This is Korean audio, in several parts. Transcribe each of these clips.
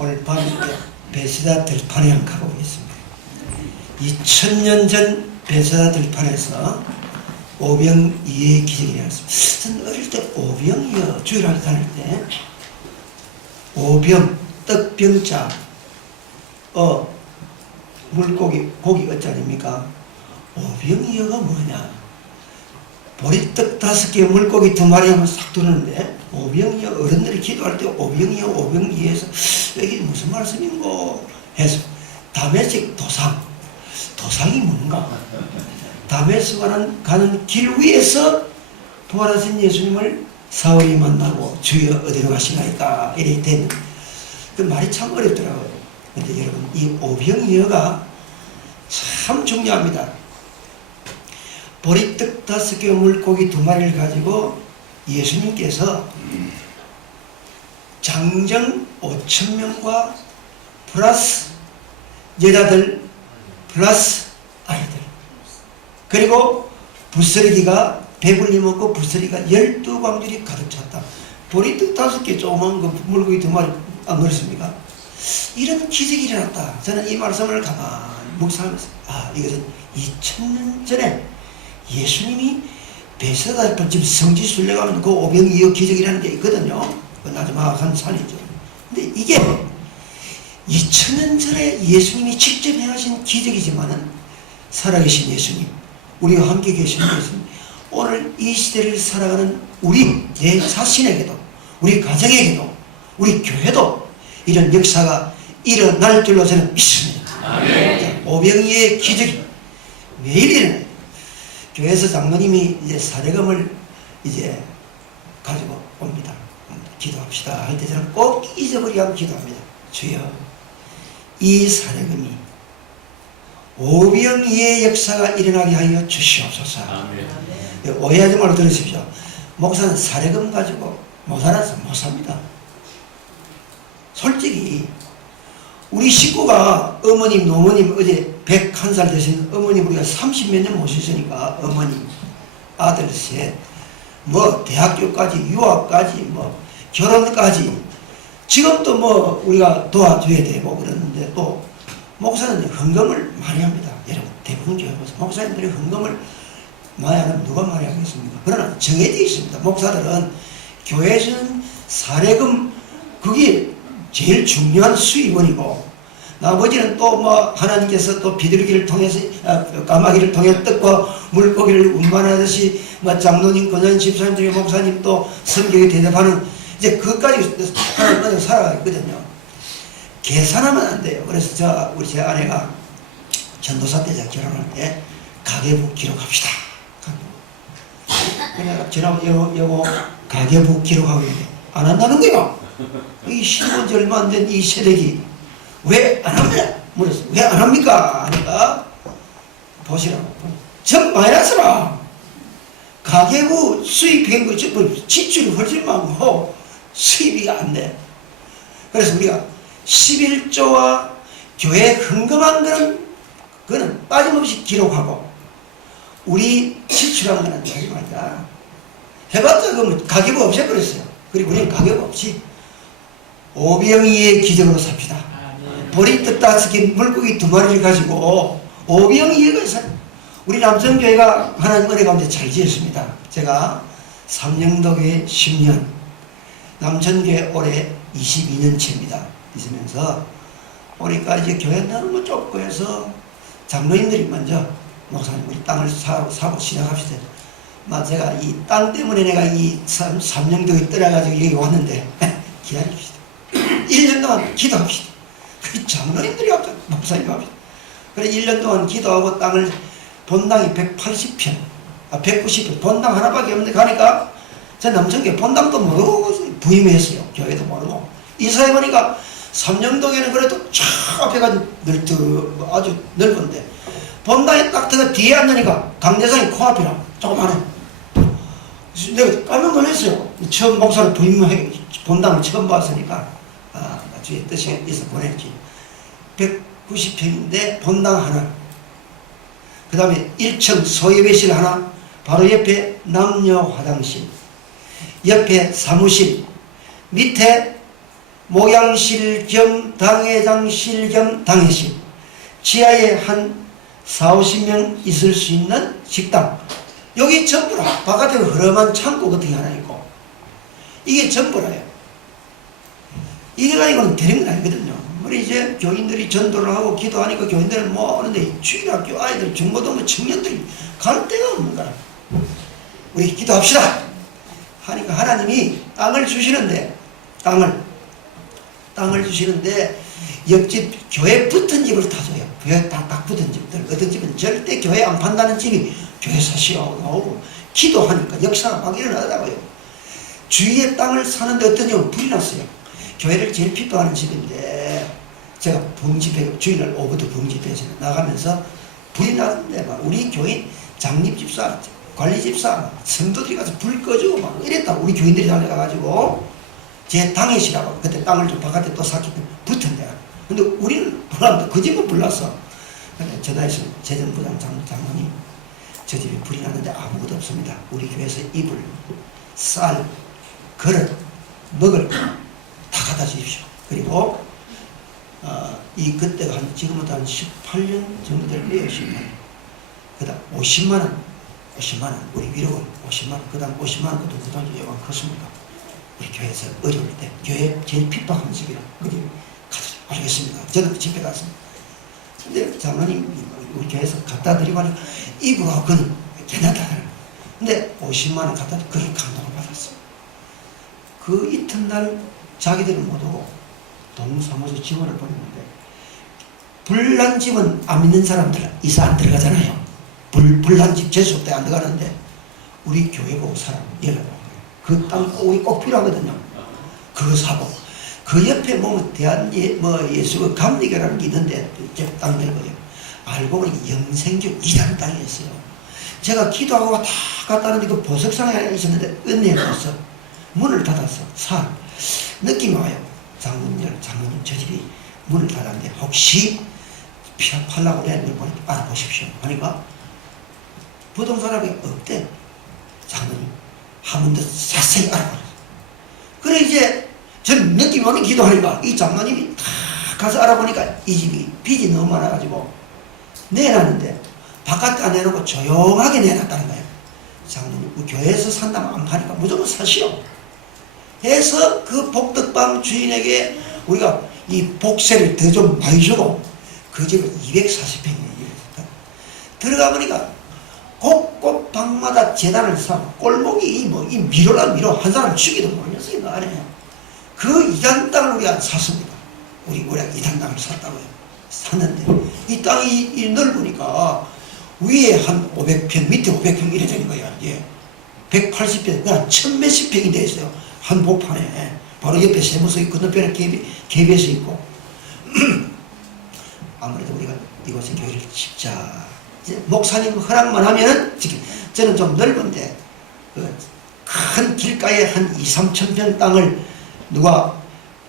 오늘 밤 베세다 들판에 한번 가보겠습니다. 2000년 전 베세다 들판에서 오병이의 기적이 일어났습니다. 저는 어릴 때 오병이어 주일학교 다닐 때 오병, 떡병자, 물고기, 고기 어짜리입니까? 오병이어가 뭐냐? 보리떡 5개, 물고기 2마리 하면 싹 두르는데 오병이어, 어른들이 기도할 때 오병이어, 오병이어에서 여기 무슨 말씀인고 해서 다메섹 도상, 도상이 뭔가? 다메섹 가는 길 위에서 부활하신 예수님을 사울이 만나고 주여 어디로 가시나이까 이래 된 그 말이 참 어렵더라고요. 근데 여러분 이 오병이어가 참 중요합니다. 보리떡 5개, 물고기 2마리를 가지고 예수님께서 장정 5,000명과 플러스 여자들 플러스 아이들 그리고 부스러기가 배불리 먹고 부스러기가 12광줄이 가득 찼다. 보리떡 5개 조그만 거 물고기 2마리 안 그렇습니까? 이런 기적이 일어났다. 저는 이 말씀을 가만히 묵상하면서 이것은 2000년 전에 예수님이 베세다 지금 성지 순례가면 그 오병이어 기적이라는 게 있거든요. 그 나지막한 산이죠. 근데 이게 2000년 전에 예수님이 직접 행하신 기적이지만은 살아계신 예수님, 우리와 함께 계시는 예수님, 오늘 이 시대를 살아가는 우리 내 자신에게도, 우리 가정에게도, 우리 교회도 이런 역사가 일어날 줄로 저는 믿습니다. 아멘. 오병이의 기적이 매일 일어나요. 교회에서 장로님이 이제 사례금을 이제 가지고 옵니다. 기도합시다 할 때 저는 꼭 잊어버리게 하고 기도합니다. 주여, 이 사례금이 오병이의 역사가 일어나게 하여 주시옵소서. 아멘. 오해하지 말고 들으십시오. 목사는 사례금 가지고 못 살아서 못 삽니다. 솔직히 우리 식구가 어머님, 노모님 어제 101살 되신 어머님 우리가 30몇 년 모셨으니까 어머님, 아들 셋, 뭐 대학교까지, 유학까지, 뭐 결혼까지 지금도 뭐 우리가 도와줘야 되고 그러는데 또 목사는 헌금을 많이 합니다. 여러분 대부분 교회 보세요. 목사님들이 헌금을 많이 하면 누가 많이 하겠습니까? 그러나 정해져 있습니다. 목사들은 교회에서는 사례금 그게 제일 중요한 수입원이고 나머지는 또 뭐 하나님께서 또 비둘기를 통해서 까마귀를 통해 떡과 물고기를 운반하듯이 뭐 장로님, 권사님, 집사님들이 목사님 또 성경에 대답하는 이제 그것까지 하나님 살아가거든요. 계산하면 안 돼요. 그래서 우리 제 아내가 전도사 때 제가 결혼할 때 가계부 기록합시다. 그냥 전화하고 여보 가계부 기록하고 있는데 안 한다는 거야. 이 신혼 지 얼마 안 된 이 세대기 왜 안 합니까? 물었어. 왜 안 합니까? 하니까 보시라고. 전 마이너스라. 가계부 수입한 거 지출이 훨씬 많고 수입이 안 돼. 그래서 우리가 11조와 교회 헌금한 거는 그거는 빠짐없이 기록하고 우리 지출한 거는 하지 말자. 해봤자 그러면 가계부 없애버렸어요. 그리고 우리는 가계부 없이 오병이의 기적으로 삽시다. 보리떡 5개, 물고기 2마리를 가지고 오병이어가 있어요. 우리 남성교회가 하나님 은혜 가운데 잘 지었습니다. 제가 삼령도교회 10년, 남천교회 올해 22년째입니다. 있으면서 우리가 이제 교회 너무 좁고 해서 장로님들이 먼저 목사님 우리 땅을 사고 시작합시다. 제가 이 땅 때문에 내가 이 삼령도교에 떠나가지고 여기 왔는데 기다립시다. 1년 동안 기도합시다. 그 장로님들이 합시다. 목사님 합시다. 그래 1년 동안 기도하고 땅을 본당이 180평, 190평, 본당 하나밖에 없는데 가니까 제 남성교회 본당도 모르고 부임했어요. 교회도 모르고 이사해보니까 삼령동에는 그래도 쫙 앞에가 아주 넓은데 본당에 딱 들어가 뒤에 앉으니까 강대상이 코앞이라 조그마해. 내가 깜짝 놀랐어요. 처음 목사를 부임해 본당을 처음 봤으니까 주의 뜻이 있어 보냈지. 190평인데 본당 하나, 그 다음에 1층 소예배실 하나, 바로 옆에 남녀 화장실, 옆에 사무실, 밑에 목양실 겸 당회장실 겸 당회실, 지하에 한 40-50명 있을 수 있는 식당, 여기 전부라. 바깥에 허름한 창고 같은 게 하나 있고, 이게 전부라요. 이래가 이거는 되는 건 아니거든요. 우리 이제 교인들이 전도를 하고 기도하니까 교인들은 뭐 하는데, 주일학교 아이들, 중고등부 청년들이 갈 데가 없는 거라. 우리 기도합시다 하니까 하나님이 땅을 주시는데, 땅을 주시는데 옆집 교회 붙은 집을 다 줘요. 교회 딱 붙은 집들. 어떤 집은 절대 교회 안 판다는 집이 교회 사시라고 나오고, 기도하니까 역사가 막 일어나더라고요. 주위에 땅을 사는데 어떤 집은 불이 났어요. 교회를 제일 피도하는 집인데, 제가 봉집회, 주일날 오후부터 봉집회에서 나가면서 불이 났는데 막 우리 교인 장립집사, 관리집사, 성도들이 가서 불 꺼주고 막 이랬다. 우리 교인들이 달려가가지고 제 당회시라고, 그때 땅을 좀 바깥에 또 샀기 때문에 붙은 데야. 근데 우리는 불났다. 그 집은 불났어. 근데 전화해서 재정부장 장로님, 저 집에 불이 났는데 아무것도 없습니다. 우리 교회에서 이불, 쌀, 그릇, 먹을 거 다 갖다 주십시오. 그리고 이 그때가 지금부터 한 18년 정도 될 거예요. 10년. 그 다음 50만원, 우리 위로금 50만원, 그 다음 50만원, 그 돈이 요강 컸습니다. 우리 교회에서 어려울 때, 교회 제일 핍박하는 시기라, 어디 가서 알겠습니다. 저는 집회 갔습니다. 근데 장로님, 우리 교회에서 갖다 드리고 하니까 이불하고 그는 괜찮다. 근데 50만원 갖다 드리고 그게 감동을 받았어요. 그 이튿날 자기들은 모두 동사무소 직원을 보냈는데, 불난 집은 안 믿는 사람들 이사 안 들어가잖아요. 불난 집 재수 때 안 들어가는데 우리 교회 보고 사람 연락을 한 거예요. 그 땅 꼭 필요하거든요. 그거 사고, 그 옆에 보면 예수 감리교라는 게 있는데 땅 들고요. 알고 보니 영생교 이단 땅이었어요. 제가 기도하고 다 갔다는데 그 보석상에 하나 있었는데 은혜가 없어. 문을 닫았어. 느낌이 와요. 장로님 저 집이 문을 닫았는데 혹시 팔라고 내는 걸 보니 알아보십시오 하니까 부동산업이 없대. 장로님 한 번 더 자세히 알아보세요. 그래 이제 전 느낌이 오는 기도하니까 이 장로님이 다 가서 알아보니까 이 집이 빚이 너무 많아가지고 내놨는데 바깥에 안 내놓고 조용하게 내놨다는 거예요. 장로님 교회에서 산다면 안 파니까 무조건 사시오 해서 그 복덕방 주인에게 우리가 이 복세를 더 좀 많이 주고 그 집을 240평이에요. 들어가 보니까 곳곳 방마다 재단을 쌓고 꼴목이 이 미로란 미로 한 사람 죽이도 모르겠어요. 이거 안 해요. 그 이단 땅을 우리가 샀습니다. 우리가 이단 땅을 샀다고요. 샀는데 이 땅이 넓으니까 위에 한 500평 밑에 500평 이래 되는 거야. 예. 180평 그냥 1000몇십 평이 돼 있어요. 한 복판에 바로 옆에 세무서기 건너편에 KBS 있고 아무래도 우리가 이곳에 교회를 짓자. 목사님 허락만 하면 저는 좀 넓은데 큰 길가에 한 2-3천 평 땅을 누가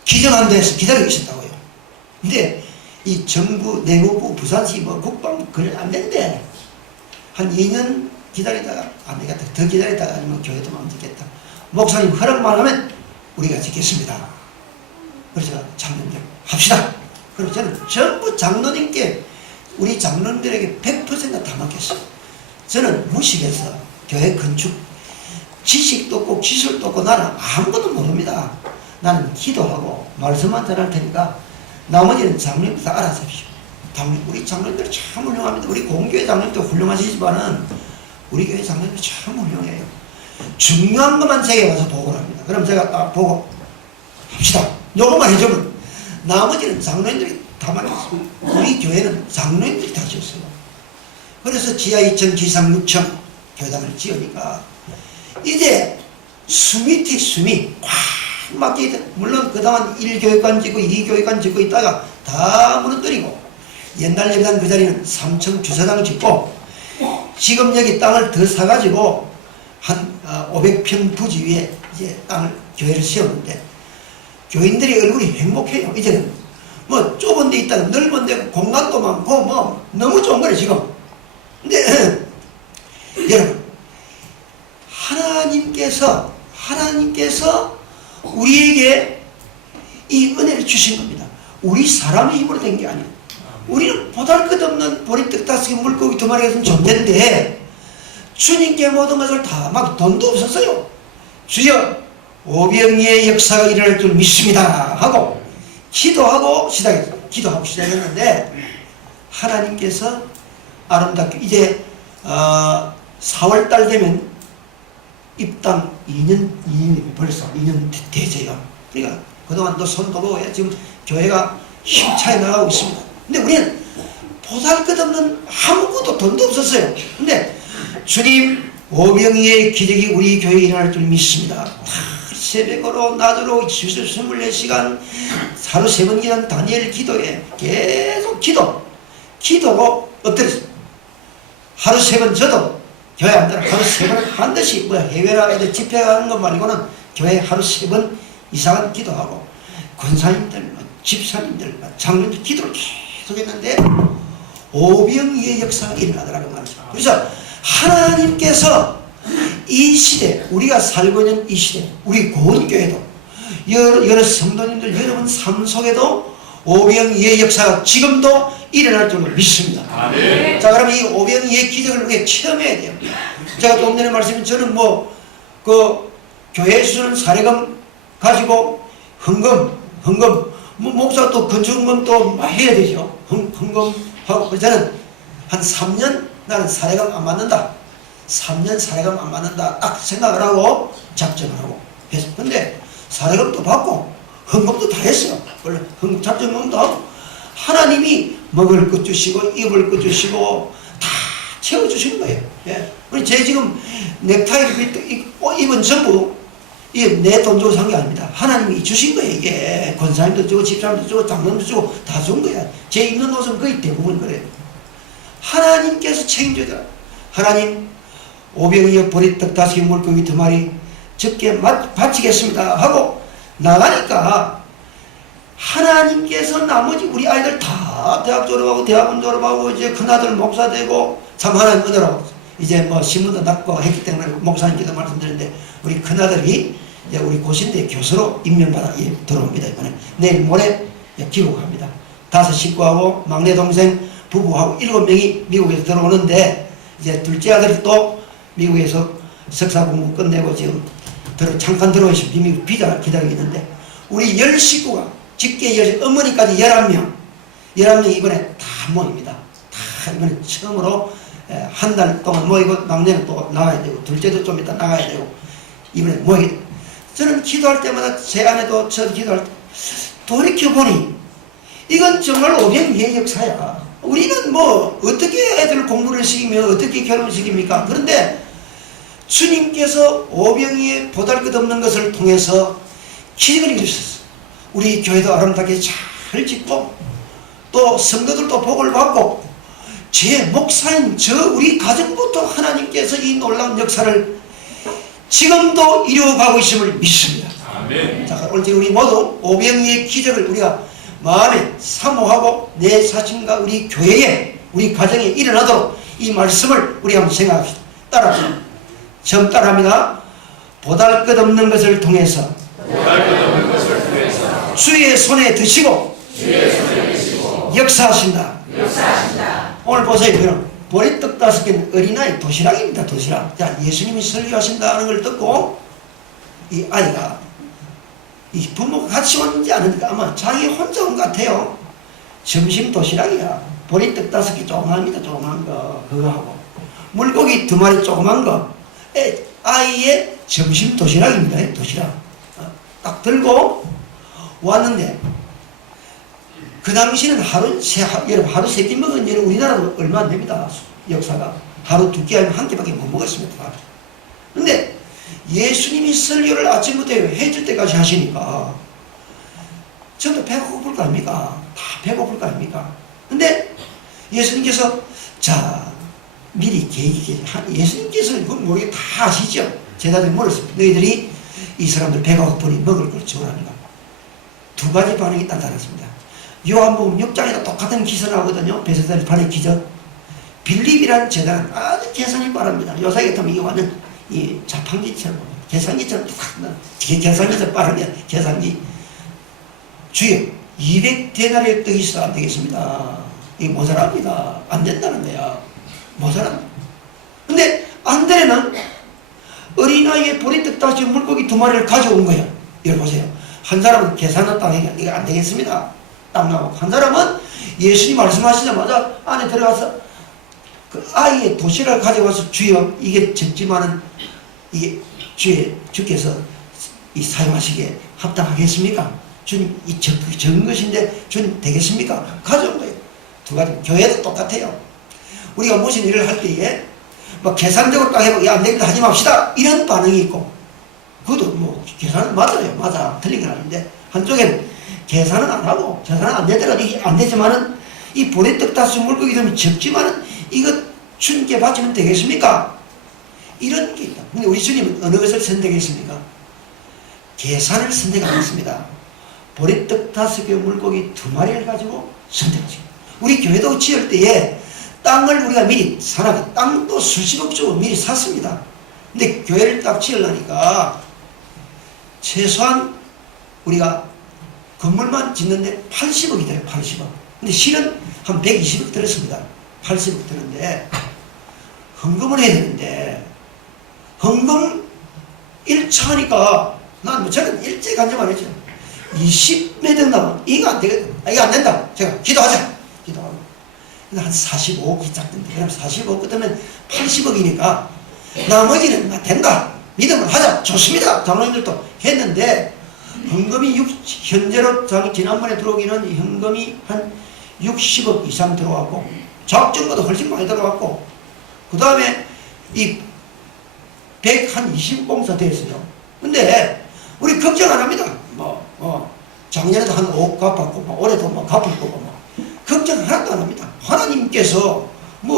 기증한 데서 기다리고 있었다고요. 근데 이 정부, 내무부, 부산시 국방 그래 안 된대. 한 2년 기다리다가 안 되겠다. 더 기다리다가 아니면 교회도 안 짓겠다. 목사님 허락만 하면 우리가 짓겠습니다. 그래서 제가 장로님들 합시다. 그래서 저는 전부 장로님께 우리 장로님들에게 100% 다 맡겼어요. 저는 무식해서 교회 건축 지식도 없고 기술도 없고 나는 아무것도 모릅니다. 나는 기도하고 말씀만 전할 테니까 나머지는 장로님들 다 알아서 하십시오. 우리 장로님들 참 훌륭합니다. 우리 공교회 장로님도 훌륭하시지만은 우리 교회 장로님들 참 훌륭해요. 중요한 것만 제게 와서 보고를 합니다. 그럼 제가 딱 보고 합시다. 요것만 해주면 나머지는 장로님들이 다 말했어요. 우리 교회는 장로님들이 다 지었어요. 그래서 지하 2층, 지상 6층 교당을 지으니까 이제 숨이 꽉 막히게 돼. 물론 그동안 1교육관 짓고 2교육관 짓고 있다가 다 무너뜨리고 옛날 예배당 그 자리는 3층 주차장 짓고 지금 여기 땅을 더 사가지고 한 500평 부지 위에 이제 땅을 교회를 세우는데 교인들이 얼굴이 행복해요. 이제는 뭐 좁은 데 있다가 넓은 데 공간도 많고 뭐 너무 좋은 거예요 지금. 근데 여러분 하나님께서 우리에게 이 은혜를 주신 겁니다. 우리 사람의 힘으로 된 게 아니에요. 우리는 보잘것없는 보리떡 5개 물고기 2마리 같은 존재인데 주님께 모든 것을 다 막 돈도 없었어요. 주여 오병이의 역사가 일어날 줄 믿습니다 하고 기도하고 시작했는데 하나님께서 아름답게 이제 4월달 되면 입당 2년 벌써 2년 되죠. 그러니까 그동안도 손도 보고야 지금 교회가 힘차게 나가고 있습니다. 근데 우리는 보잘것없는 아무것도 돈도 없었어요. 근데 주님 오병이의 기적이 우리 교회에 일어날 줄 믿습니다. 새벽으로 낮으로 24시간 하루 3번 기도한 다니엘 기도에 계속 기도고 엎드렸습니다. 하루 3번 저도 교회 안 들어 하루 3번 반드시 해외나 애들 집회 가는 것 말고는 교회 하루 3번 이상은 기도하고 권사님들, 집사님들, 장로님들 기도를 계속 했는데 오병이의 역사가 일어나더라는 말이죠. 그래서 하나님께서 이 시대, 우리가 살고 있는 이 시대, 우리 고은교회도 여러 성도님들 여러분 삶 속에도 오병이의 역사가 지금도 일어날 줄 믿습니다. 아멘. 자, 그러면 이 오병이의 기적을 우리가 체험해야 돼요. 제가 조금 전에 말씀드린 저는 교회에 주는 사례금 가지고 헌금, 목사 또 건축금 또 해야 되죠. 헌금하고, 저는 한 3년 나는 사례금 안 받는다. 3년 사례금 안 받는다. 딱 생각을 하고 작정을 하고 했어. 근데 사례금도 받고 헌금도 다 했어요. 원래 작정금도 하고 하나님이 먹을 것 주시고 입을 것 주시고 다 채워주시는 거예요. 예. 제 지금 넥타이를 입은 전부 내 돈 주고 산 게 아닙니다. 하나님이 주신 거예요. 이게 권사님도 주고 집사님도 주고 장로님도 주고 다 준 거야. 제 입는 옷은 거의 대부분 그래요. 하나님께서 책임져줘요. 하나님 오병이어 보리떡 5개 물고기 2마리 적게 바치겠습니다 하고 나가니까 하나님께서 나머지 우리 아이들 다 대학 졸업하고 대학원 졸업하고 이제 큰아들 목사 되고 참 하나님 은혜로 이제 신문도 닦고 했기 때문에 목사님께도 말씀드렸는데 우리 큰아들이 이제 우리 고신대 교수로 임명받아 들어옵니다. 이번에 내일 모레 귀국합니다. 5 식구하고 막내 동생 부부하고 7명이 미국에서 들어오는데 이제 둘째 아들이 또 미국에서 석사 공부 끝내고 지금 잠깐 들어오셔서 미국 비자 기다리고 있는데 우리 10식구가 직계 어머니까지 11명 이번에 다 모입니다. 다 이번에 처음으로 한 달 동안 모이고 막내는 또 나가야 되고 둘째도 좀 이따 나가야 되고 이번에 모이게 저는 기도할 때마다 제 아내도 저도 기도할 때 돌이켜보니 이건 정말 오병이의 역사야. 우리는 어떻게 애들 공부를 시키며 어떻게 결혼을 시킵니까? 그런데 주님께서 오병이의 보잘것없는 것을 통해서 기적을 이루셨어. 우리 교회도 아름답게 잘 짓고 또 성도들도 복을 받고 제 목사인 우리 가정부터 하나님께서 이 놀라운 역사를 지금도 이루어가고 있음을 믿습니다. 아멘. 자, 오늘 우리 모두 오병이의 기적을 우리가 마음에 사모하고 내 자신과 우리 교회에 우리 가정에 일어나도록 이 말씀을 우리 한번 생각합시다. 따라합시다. 처음 따라합니다. 보잘것없는 것을 통해서 주의 손에 드시고 역사하신다. 오늘 보세요. 그럼 보리떡 5개는 어린아이 도시락입니다. 도시락. 자, 예수님이 설교하신다는 걸 듣고 이 아이가 이 부모가 같이 오는지 아는지 아마 자기 혼자 온 것 같아요. 점심 도시락이야. 보리떡 5개 조그만합니다. 조그만 거 그거 하고 물고기 2마리 조그만 거 아이의 점심 도시락입니다. 도시락 딱 들고 왔는데 그 당시는 하루 3끼 먹은 일은 우리나라도 얼마 안 됩니다. 역사가 하루 2끼 하면 1끼밖에 못 먹었습니다. 근데 예수님이 설교를 아침부터 해줄 때까지 하시니까 저도 배가 고플 거 아닙니까? 다 배고플 거 아닙니까? 근데 예수님께서 미리 예수님께서는 그건 모르게 다 아시죠? 제자들이 물었습니다. 너희들이 이 사람들 배가 고프니 먹을 걸 주어라니까 2가지 반응이 나타났습니다. 요한복음 6장에도 똑같은 기사 나오거든요. 베세다니 반의 기적. 빌립이라는 제자는 아주 계산이 빠릅니다. 요새 같으면 이거 완전 이 자판기처럼 계산기처럼 계산기처럼 빠르게 계산기 주여 200데나리의 떡이 있어 안 되겠습니다. 이게 모자랍니다. 안 된다는 거야. 모자랍니다. 근데 안드레는 어린아이의 보리떡 다시 물고기 2마리를 가져온 거야. 여러분 보세요. 한 사람은 계산은 땅에 이거 안 되겠습니다. 땅 나오고, 한 사람은 예수님 말씀하시자마자 안에 들어가서 그 아이의 도시락을 가져와서 주여 이게 적지만은 이게 주께서 이 사용하시기에 합당하겠습니까? 주님 이 적은 것인데 주님 되겠습니까? 가져온 거예요. 두 가지. 교회도 똑같아요. 우리가 무슨 일을 할 때에 뭐 계산적으로 딱 해보고 안 되겠다 하지 맙시다 이런 반응이 있고, 그것도 뭐 계산은 맞아요. 맞아. 틀린 건 아닌데 한쪽엔 계산은 안 하고 계산은 안 되더라도 이게 안 되지만은 이 보리떡 다시 물고기 좀 적지만은 이거 주님께 바치면 되겠습니까? 이런 게 있다. 근데 우리 주님은 어느 것을 선택했습니까? 계산을 선택 안 했습니다. 보리떡 5개 물고기 2마리를 가지고 선택하십니다. 우리 교회도 지을 때에 땅을 우리가 미리 사놨고 땅도 수십억 주고 미리 샀습니다. 근데 교회를 딱 지으려니까 최소한 우리가 건물만 짓는데 80억이 돼요. 80억. 근데 실은 한 120억 들었습니다. 80억 들었는데 헌금을 해야 되는데 헌금 1차니까 난 뭐 저는 일제히 간증만 했죠. 20매 된다면 이거 안 되겠다. 이거 안 된다. 제가 기도하자. 기도하고. 근데 한 45억이 짝던데. 그럼 45억 끝으면 80억이니까 나머지는 된다. 믿음을 하자. 좋습니다. 장로님들도 했는데 현금이 현재로 지난번에 들어오기는 현금이 한 60억 이상 들어왔고 작정보다 훨씬 많이 들어왔고 그 다음에 이 120봉사 됐어요. 근데 우리 걱정 안 합니다. 작년에도 한 5억 갚았고 올해도 갚을 거고 걱정 하나도 안 합니다. 하나님께서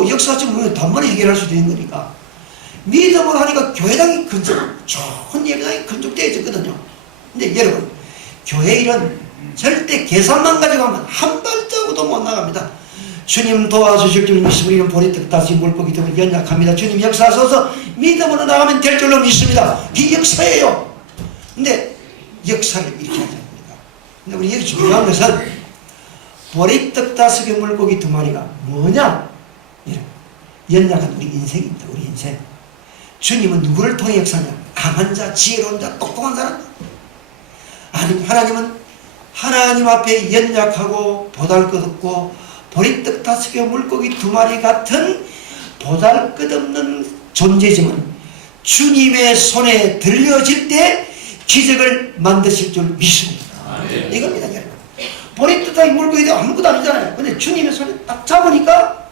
역사적으로 단번에 해결할 수도 있는 거니까 믿음을 하니까 교회당이 좋은 예배당이 건축되어졌거든요. 근데 여러분 교회 일은 절대 계산만 가지고 하면 한 발자국도 못 나갑니다. 주님 도와주실 줄 믿습니다. 우리는 보리떡 다시 물고기 등을 연약합니다. 주님 역사하소서. 믿음으로 나가면 될 줄로 믿습니다. 이 역사예요. 근데 역사를 이렇게 하지 않습니까? 근데 우리 여기 중요한 것은 보리떡 5개 물고기 2마리가 뭐냐? 연약한 우리 인생입니다. 우리 인생. 주님은 누구를 통해 역사하냐? 강한 자, 지혜로운 자, 똑똑한 사람. 아니, 하나님은 하나님 앞에 연약하고 보잘것없고 보리떡 5개 물고기 2마리 같은 보잘것없는 존재지만 주님의 손에 들려질 때 기적을 만드실 줄 믿습니다. 이겁니다. 보리떡 5개 물고기도 아무것도 아니잖아요. 근데 주님의 손에 딱 잡으니까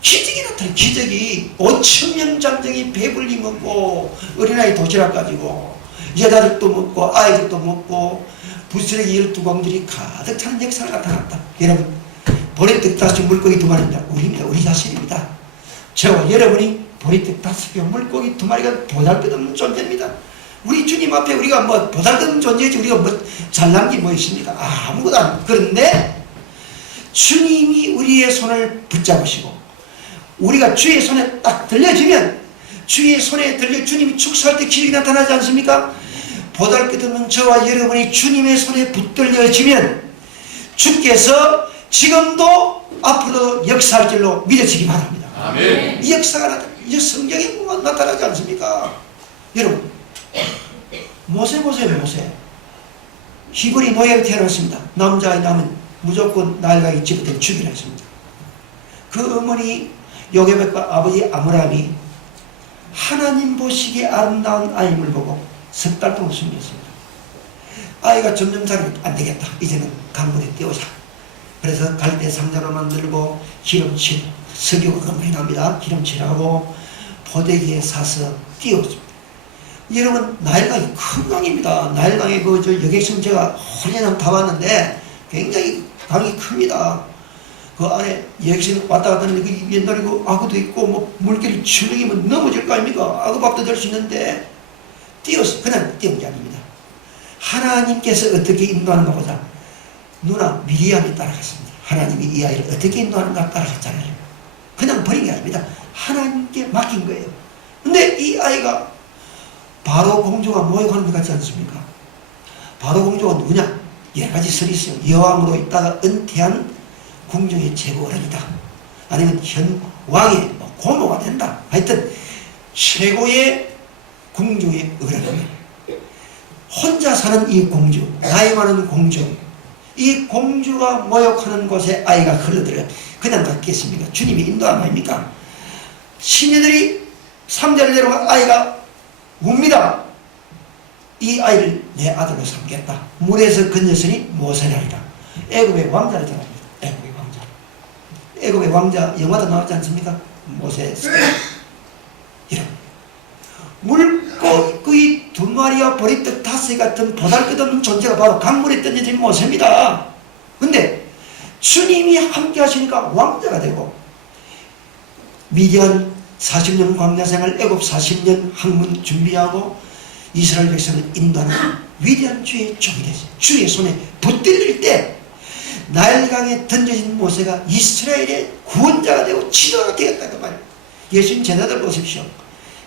기적이 나타나요. 기적이 5,000명 잠정이 배불리 먹고 어린아이 도시락 가지고 여자들도 먹고 아이들도 먹고 부스러기 12광들이 가득 차는 역사가 나타났다. 여러분 보리떡 5개 물고기 2마리입니다. 우리입니다. 우리 자신입니다. 저와 여러분이 보리떡 5개 물고기 2마리가 보잘것없는 존재입니다. 우리 주님 앞에 우리가 보잘것없는 존재지 우리가 잘난 게 뭐 있습니까? 아무것도 안. 그런데 주님이 우리의 손을 붙잡으시고 우리가 주의 손에 딱 들려지면 주의 손에 들려 주님이 축사할 때 기적이 나타나지 않습니까? 보잘것없는 저와 여러분이 주님의 손에 붙들려지면 주께서 지금도 앞으로도 역사할 줄로 믿어지기 바랍니다. 아멘. 이 역사가 이제 성경에 나타나지 않습니까? 여러분 모세 보세요. 모세 히브리 노예로 태어났습니다. 남자아이 낳으면 무조건 날강이 집어서 죽이라 했습니다. 그 어머니 요게벳과 아버지 아므람이 하나님 보시기에 아름다운 아임을 보고 석 달 동안 숨겼습니다. 아이가 점점 자기 안 되겠다. 이제는 강물에 띄우자. 그래서 갈대 상자로 만들고 기름칠, 석유가 많이 납니다. 기름칠하고 포대기에 사서 띄웠습니다. 여러분 나일강이 큰 강입니다. 나일강의 여객선 제가 홀연함 다 봤는데 굉장히 강이 큽니다. 그 안에 여객선 왔다 갔다 하는데 그 옛날에 그 악어도 있고 물길이 출렁이면 넘어질 거 아닙니까? 악어밥도 될 수 있는데 그냥 띄운 게 아닙니다. 하나님께서 어떻게 인도하는가 보자. 누나 미리암이 따라갔습니다. 하나님이 이 아이를 어떻게 인도하는가 따라갔잖아요. 그냥 버린 게 아닙니다. 하나님께 맡긴 거예요. 근데 이 아이가 바로 공주가 모욕하는 것 같지 않습니까? 바로 공주가 누구냐? 여러 가지 설이 있어요. 여왕으로 있다가 은퇴한 궁중의 최고 어른이다. 아니면 현 왕의 고모가 된다. 하여튼 최고의 궁중의 어른입니다. 혼자 사는 이 공주, 나이 많은 공주, 이 공주가 모욕하는 곳에 아이가 흘러들어요. 그냥 갔겠습니까? 주님이 인도한 아닙니까? 시녀들이 상자를 내려가 아이가 웁니다. 이 아이를 내 아들로 삼겠다. 물에서 건졌으니 모세라리라. 애굽의 왕자를 전합니다. 애굽의 왕자. 애굽의 왕자 영화도 나왔지 않습니까? 모세. 이런 물고기 2마리와 보리떡 5개 같은 보잘것없는 존재가 바로 강물에 던져진 모세입니다. 근데 주님이 함께 하시니까 왕자가 되고, 미디안 40년 광야생활, 애굽 40년 학문 준비하고 이스라엘 백성을 인도하는 위대한 주의 종이 됐어요. 주의 손에 붙들릴 때 나일강에 던져진 모세가 이스라엘의 구원자가 되고 지도가 되었다 그 말이에요. 예수님 제자들 보십시오.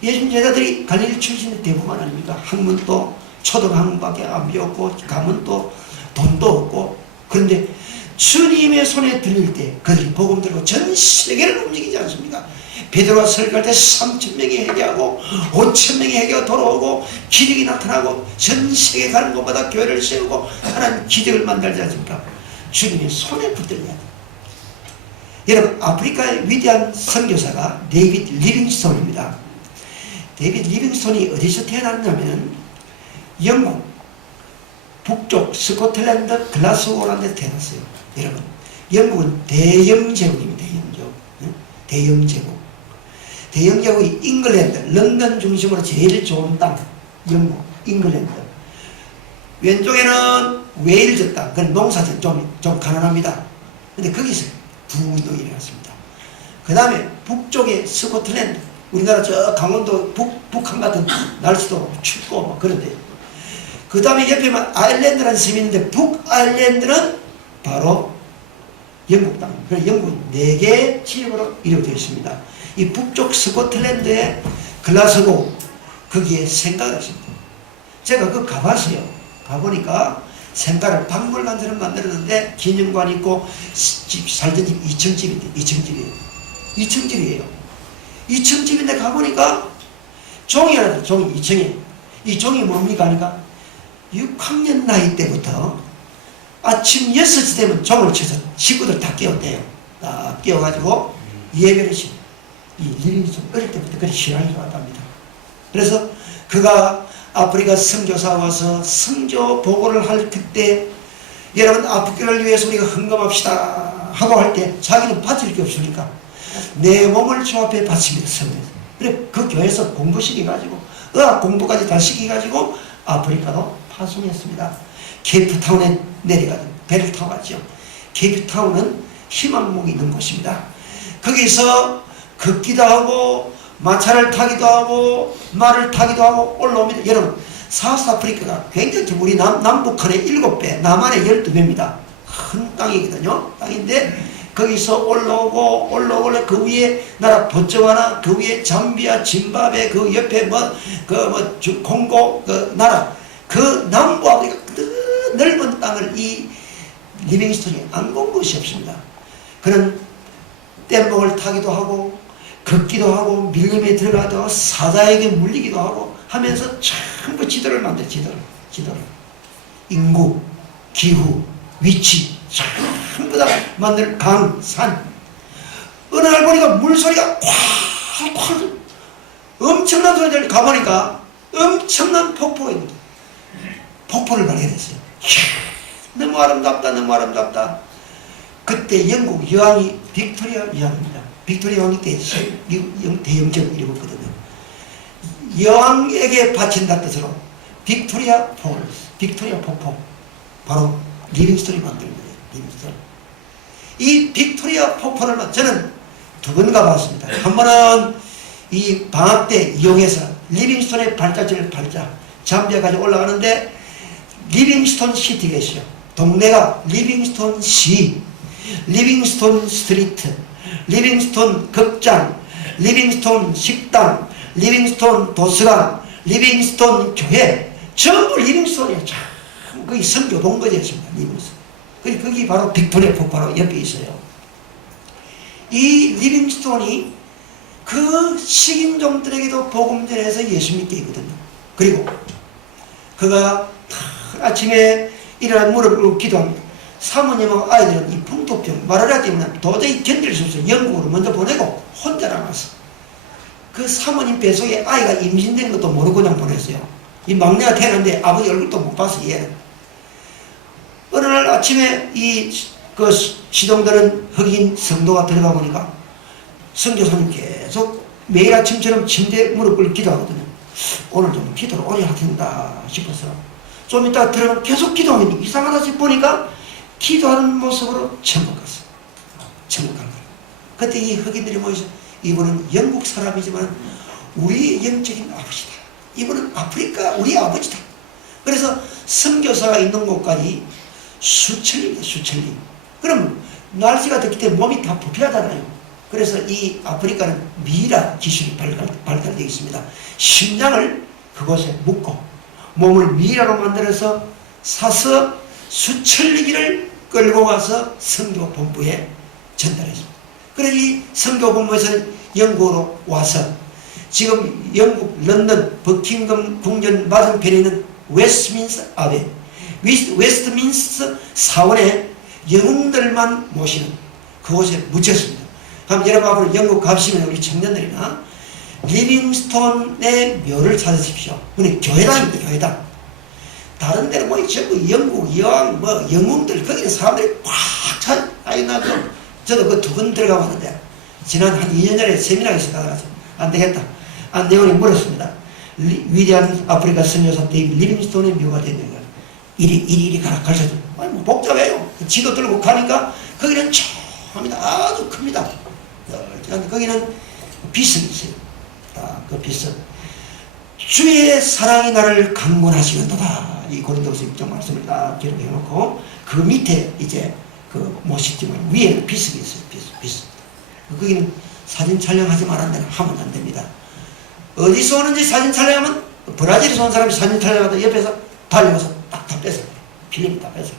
예수님 제자들이 갈릴리 출신의 대부분 아닙니까? 학문도 초등학문밖에 안 배웠고 가문도 돈도 없고, 그런데 주님의 손에 들릴 때 그들이 복음 들고 전 세계를 움직이지 않습니까? 베드로가 설교할 때 3,000명이 회개하고 5,000명이 회개가 돌아오고 기적이 나타나고 전 세계 가는 곳마다 교회를 세우고 하나님 기적을 만들지 않습니까? 주님의 손에 붙들려야 돼요. 여러분, 아프리카의 위대한 선교사가 데이빗 리빙스톤입니다. 데이빗 리빙스톤이 어디서 태어났냐면 영국 북쪽 스코틀랜드 글라스고라는 데 태어났어요. 여러분, 영국은 대영제국입니다. 대영제국. 대영제국이 잉글랜드, 런던 중심으로 제일 좋은 땅, 영국, 잉글랜드. 왼쪽에는 웨일즈 땅, 그건 농사지 좀 가난합니다. 근데 거기서 부운동이 일어났습니다. 그 다음에 북쪽에 스코틀랜드, 우리나라 저 강원도 북한 같은 날씨도 춥고 뭐 그런데, 그 다음에 옆에만 아일랜드라는 섬이 있는데 북아일랜드는 바로 영국 땅. 그래서 영국은 4개의 지역으로 이루어져 있습니다. 이 북쪽 스코틀랜드의 글라스고, 거기에 생가가 있습니다. 제가 그거 가봤어요. 가보니까 생가를 박물관처럼 만들었는데 기념관 있고 집 살던 집 2층집인데 2층집이에요. 2층집이에요. 2층집인데 가보니까 종이 하나 들어. 종이 2층에. 이 종이 뭡니까 하니까 6학년 나이 때부터 아침 6시 되면 종을 쳐서 식구들 다 깨운대요. 다 깨워가지고 예배를 시켜요. 이 리빙스톤 어릴 때부터 그렇게 신앙이 왔답니다. 그래서 그가 아프리카 선교사 와서 선교 보고를 할 그때, 여러분 아프리카를 위해서 우리가 헌금합시다 하고 할 때 자기는 바칠 게 없으니까 내 몸을 주 앞에 바칩니다. 섬에서. 그래 그 교회에서 공부 시켜가지고 의학 공부까지 다 시켜가지고 아프리카로 파송했습니다. 케이프타운에 내려가지고 배를 타고 갔죠. 케이프타운은 희망목이 있는 곳입니다. 거기서 걷기도 하고 마차를 타기도 하고 말을 타기도 하고 올라옵니다. 여러분, 사우스아프리카가 굉장히 우리 남북한의 7배, 남한의 12배입니다. 큰 땅이거든요. 땅인데 거기서 올라오고 그 위에 나라 보츠와나, 그 위에 잠비아, 짐바브웨, 그 옆에 콩고 그 나라, 그 남부 아프리카 그 넓은 땅을 이 리빙스톤이 안 본 것이 없습니다. 그는 뗏목을 타기도 하고 걷기도 하고 밀림에 들어가도 하고 사자에게 물리기도 하고 하면서 전부 지도를 만들어. 지도를 인구, 기후, 위치 전부 다 만들. 강, 산. 어느 날 보니까 물소리가 콱콱 엄청난 소리 들리 가보니까 엄청난 폭포가 있는데 폭포를 발견했어요. 너무 아름답다, 너무 아름답다. 그때 영국 여왕이 빅토리아 여왕입니다. 빅토리아 여왕이 때 대영제국 이루었거든요. 여왕에게 바친다 뜻으로 빅토리아 폴스, 빅토리아 폭포, 바로 리빙스톤이 만든 거예요. 리빙스톤. 이 빅토리아 폭포를 저는 2번 가봤습니다. 한 번은 이 방학 때 이용해서 리빙스톤의 발자취를 밟자 잠비아까지 올라가는데 리빙스톤 시티가 있어요. 동네가 리빙스톤 시, 리빙스톤 스트리트, 리빙스톤 극장, 리빙스톤 식당, 리빙스톤 도서관, 리빙스톤 교회, 전부 리빙스톤이에요. 거기 선교동거지였습니다. 거기 바로 빅토리아 폭 바로 옆에 있어요. 이 리빙스톤이 그 식인종들에게도 복음 전해서 예수 믿게 했거든요. 그리고 그가 아침에 일어나 무릎 꿇고 기도합니다. 사모님하고 아이들은 이 풍토병 마라리아 때문에 도저히 견딜 수 없어서 영국으로 먼저 보내고 혼자 남았어. 그 사모님 뱃속에 아이가 임신된 것도 모르고 그냥 보냈어요. 이 막내가 태어났는데 아버지 얼굴도 못 봤어. 얘는 어느 날 아침에 그 시동들은 흑인 성도가 들어가 보니까 선교사님 계속 매일 아침처럼 침대에 무릎 꿇고 기도하거든요. 오늘 좀 기도를 오래 할 텐다 싶어서 좀 이따 들어가면 계속 기도하면 이상하다 싶으니까 기도하는 모습으로 천국 갔어. 천국 간 거예요. 그때 이 흑인들이 모여서 이분은 영국 사람이지만 우리의 영적인 아버지다. 이분은 아프리카 우리 아버지다. 그래서 선교사가 있는 곳까지 수천리입니다. 수천리. 그럼 날씨가 덥기 때문에 몸이 다 부패하잖아요. 그래서 이 아프리카는 미라 기술이 발달되어 있습니다. 심장을 그곳에 묶고 몸을 미라로 만들어서 사서 수천리길을 끌고 가서 선교본부에 전달했습니다. 그래서 이 선교본부에서는 영국으로 와서 지금 영국 런던 버킹엄 궁전 맞은편에 있는 웨스트민스터 아베, 웨스트민스터 사원에 영웅들만 모시는 그곳에 묻혔습니다. 그럼 여러분 앞으로 영국 가시면 우리 청년들이나 리빙스톤의 묘를 찾으십시오. 우리 교회당입니다. 교회당. 다른 데는 뭐 전부 영국 여왕 뭐 영웅들 거기는 사람들이 꽉 차. 아이 나 저도 그 2번 들어가 봤는데 지난 한 2년 전에 세미나에서 가서 안 되겠다. 안 되고 물었습니다. 위대한 아프리카 선교사 데이비드 리빙스톤의 묘가 되는 거예요. 이리 가라 가르쳐줘. 아니 뭐 복잡해요. 지도 들고 가니까 거기는 처음이다. 아주 큽니다. 거기는 비석이 있어요. 그 비석. 주의 사랑이 나를 강권하시는도다. 이 고린도서 6장 말씀을 딱 기록해 놓고 그 밑에 이제 그 모시지만 위에는 비석이 있어요. 비석. 거기는 사진 촬영하지 말았는데 하면 안 됩니다. 어디서 오는지 사진 촬영하면 브라질에서 온 사람이 사진 촬영하다 옆에서 달려가서 딱 다 뺏어. 필름 다 뺏어.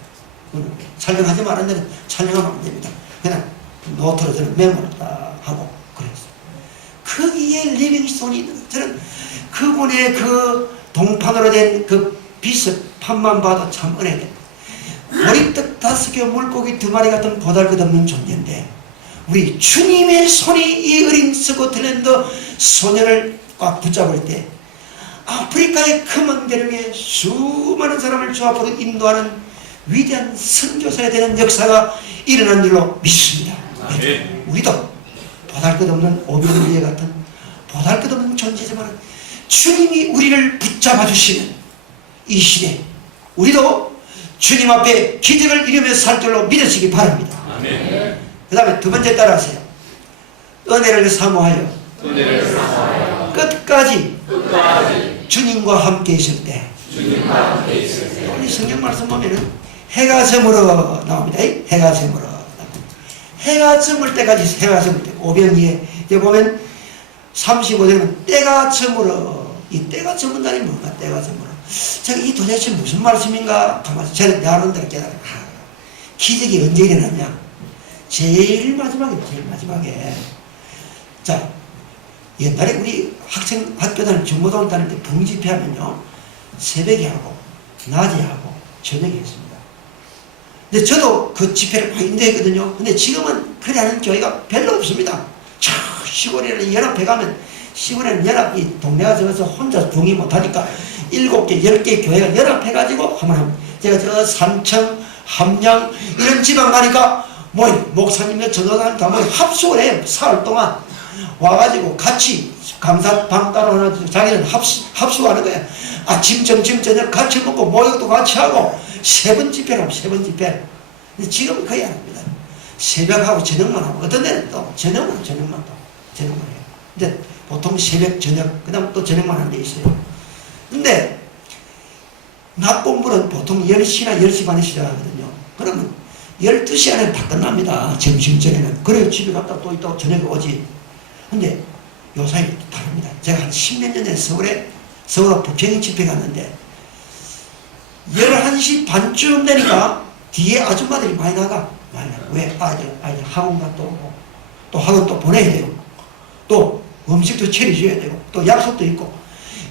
촬영하지 말았는데 촬영하면 안 됩니다. 그냥 노트로 저는 메모를 딱 하고 그랬어요. 거기에 리빙스톤이 있는 거예요. 저는 그분의 그 동판으로 된 그 비석판만 봐도 참 은혜겠다. 머리떡 5개 물고기 2마리 같은 보잘것없는 존재인데 우리 주님의 손이 이 어린 스코틀랜드 소년을 꽉 붙잡을 때 아프리카의 큼은 대륙에 수많은 사람을 주 앞으로 인도하는 위대한 선교사가 되는 역사가 일어난 줄로 믿습니다. 우리도 보잘것없는 오병이어 같은 보잘것없는 존재지만 주님이 우리를 붙잡아 주시는 이 시대 우리도 주님 앞에 기적을 이루며 살 줄로 믿으시기 바랍니다. 그 다음에 2번째 따라하세요. 은혜를 사모하여 끝까지 주님과 함께 있을 때 우리 성경 말씀 보면은 해가 저물어 나옵니다. 해가 저물어 해가 저물 때까지 해가 저물 때 오병이에 여기 보면 35절은 때가 저물어. 이 때가 저문다니 뭔가 때가 저물어. 제가 이 도대체 무슨 말씀인가 가만히 저는 나름대로 깨달아요. 기적이 언제 일어났냐? 제일 마지막에 자 옛날에 우리 학교 다닐 중고등학교 다닐 때 봉집회하면요 새벽에 하고 낮에 하고 저녁에 했습니다. 근데 저도 그 집회를 많이 인도했거든요. 근데 지금은 그래 하는 교회가 별로 없습니다. 저 시골에는 연합회 가면 시골에는 연합이 동네가 적어서 혼자 붕이 못하니까 7개, 10개 교회가 연합해가지고 한번 합니다. 제가 저 산청, 함양 이런 지방 가니까 뭐 목사님들 전도사님 다 합숙을 해요. 사흘 동안 와가지고 같이 감사방 따로 하나 자기는 합숙하는 거야. 아침, 점심, 저녁 같이 먹고 모욕도 같이 하고 3번 집회를 하고 3번 집회. 근데 지금은 거의 안 합니다. 새벽하고 저녁만 하고 어떤 데는 또 저녁만 해요. 근데 보통 새벽, 저녁, 그 다음 또 저녁만 하는 데 있어요. 근데 낮 공부는 보통 10시나 10시 반에 시작하거든요. 그러면 12시 안에 다 끝납니다. 점심 전에는. 그래요. 집에 갔다 또 있다가 저녁에 오지. 근데 요사이 다릅니다. 제가 한 10몇 년 전에 서울에 부평 집회 갔는데 11시 반쯤 되니까 뒤에 아줌마들이 많이 나가. 왜? 아이들 학원 갔다 오고, 또 학원 또 보내야 되고, 또 음식도 차려줘야 되고, 또 약속도 있고,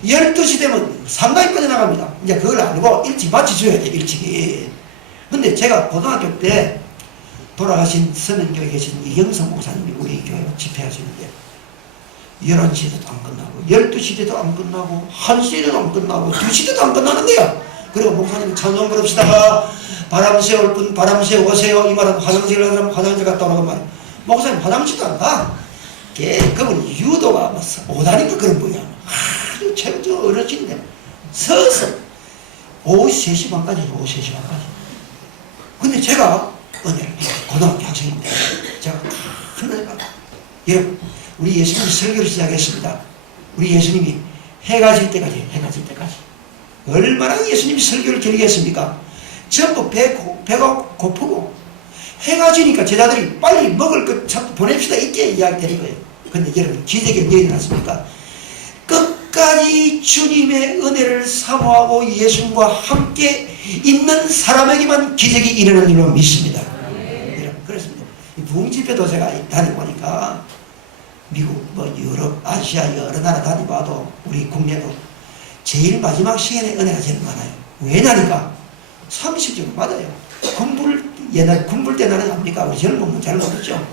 12시 되면 상당히 빠져나갑니다. 이제 그걸 알고 일찍 마치줘야 돼, 일찍이. 근데 제가 고등학교 때 돌아가신 서면교에 계신 이영성 목사님이 우리 교회 집회하시는데, 11시에도 안 끝나고, 12시에도 안 끝나고, 1시에도 안 끝나고, 2시에도 안 끝나는 거야. 그리고 목사님 찬송 부릅시다가, 바람 쐬올 분 바람 쐬 오세요. 이 말은 화장실 가는 사람 화장실 갔다 오라고 말이야. 목사님 화장실도 안 가. 그분 유도가 오다니까 그런 거야. 아주 최고 어르신인데 서서 오후 3시 반까지 오후 3시 반까지. 근데 제가 은혜를 고등학교 학생인데 제가 큰 은혜 받아. 여러분 우리 예수님이 설교를 시작했습니다. 우리 예수님이 해가 질 때까지 얼마나 예수님이 설교를 길게 했습니까? 전부 배가 고프고 해가 지니까 제자들이 빨리 먹을 것 자꾸 보냅시다 이렇게 이야기되는 거예요. 근데 여러분 기적이 언제 일어났습니까? 끝까지 주님의 은혜를 사모하고 예수님과 함께 있는 사람에게만 기적이 일어나는 줄로 믿습니다. 여러분 그렇습니다. 부흥집회도 제가 다녀보니까 미국, 유럽, 아시아 여러 나라 다녀봐도 우리 국내도 제일 마지막 시간에 은혜가 제일 많아요. 왜냐니까 상식적으로 맞아요. 옛날 군불 때 나는 압니까? 우리 젊은 분은 잘 모르죠.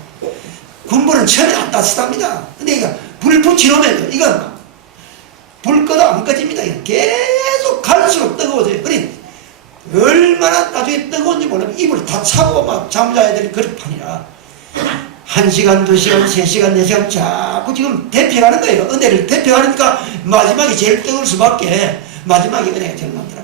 군불은 처음에 안 따뜻합니다. 근데 이거 불 붙이려면 이건 불 꺼도 안 꺼집니다. 계속 갈수록 뜨거워져요. 그래 얼마나 나중에 뜨거운지 모르면 이불 다 차고 막 잠자야 될 그런 판이라 1시간, 2시간, 3시간, 4시간 자꾸 지금 대표하는 거예요. 은혜를 대표하니까 마지막에 제일 뜨거울 수밖에 마지막에 은혜가 제일 많더라.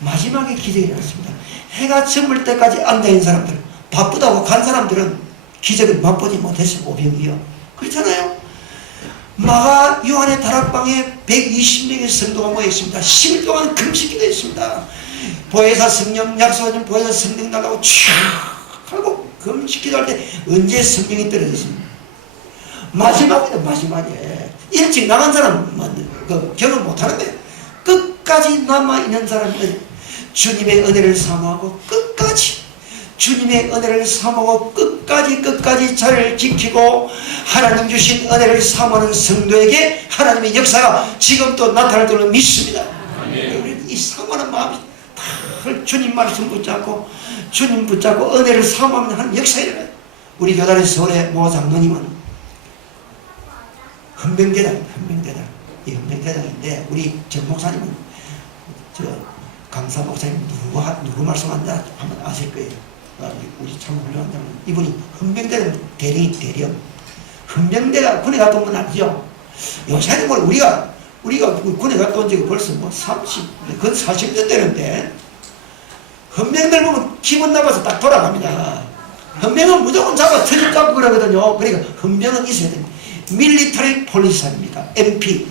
마지막에 기적이 일어났습니다. 해가 저물 때까지 앉아있는 사람들, 바쁘다고 간 사람들은 기적을 맛보지 못했어요. 오병이요. 그렇잖아요. 마가 요한의 다락방에 120명의 성도가 모였습니다. 10일 동안 금식기도 했습니다. 보혜사 성령 약속하신 보혜사 성령 달라고 촥 하고 금식기도 할 때 언제 성령이 떨어졌습니다. 마지막에 일찍 나간 사람은 경험 못하는 거예요. 끝까지 남아있는 사람은 주님의 은혜를 사모하고 끝까지 주님의 은혜를 사모하고 끝까지 자를 지키고 하나님 주신 은혜를 사모하는 성도에게 하나님의 역사가 지금도 나타날 줄로 믿습니다. 이 사모하는 마음이 다 주님 말씀 붙잡고 주님 붙잡고 은혜를 사모하면 하는 역사가 일어나요. 우리 교단의 서울의 모 장로님은 이 헌병대장인데 우리 전 목사님은 강사 목사님 누구 말씀한다 하면 아실 거예요. 우리 참 훌륭한 장로. 이분이 헌병대는 대령. 헌병대가 군에 갔다 온 건 아니죠. 요새는 뭐 우리가 군에 갔다 온 지가 벌써 40년 되는데 헌병들 보면 기분 나빠서 딱 돌아갑니다. 헌병은 무조건 잡아 터질 잡고 그러거든요. 그러니까 헌병은 있어야 됩니다. 밀리터리 폴리스입니다. MP.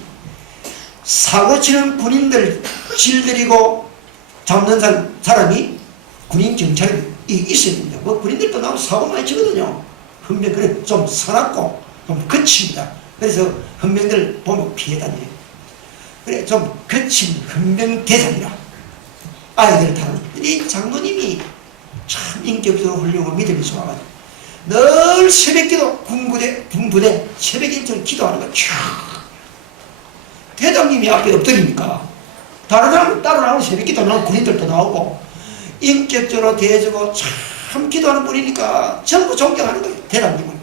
사고 치는 군인들 질들이고 잡는 사람이 군인 경찰이 있어야 됩니다. 군인들도 나오면 사고 많이 치거든요. 헌병 그래 좀 사납고 좀 거칩니다. 그래서 헌병들 보면 피해 다녀요. 그래 좀 거친 헌병 대장이라 아이들 타는 이 장로님이 참 인격적으로 훌륭하고 믿음이 좋아가지고 늘 새벽기도 군부대 새벽 일찍 기도하는 거 쫙 대장님이 앞에 엎드리니까 다른 사람은 따로 나오고 새벽기도 나오고 군인들도 나오고 인격적으로 대해주고 참 기도하는 분이니까 전부 존경하는 거예요. 대장님은.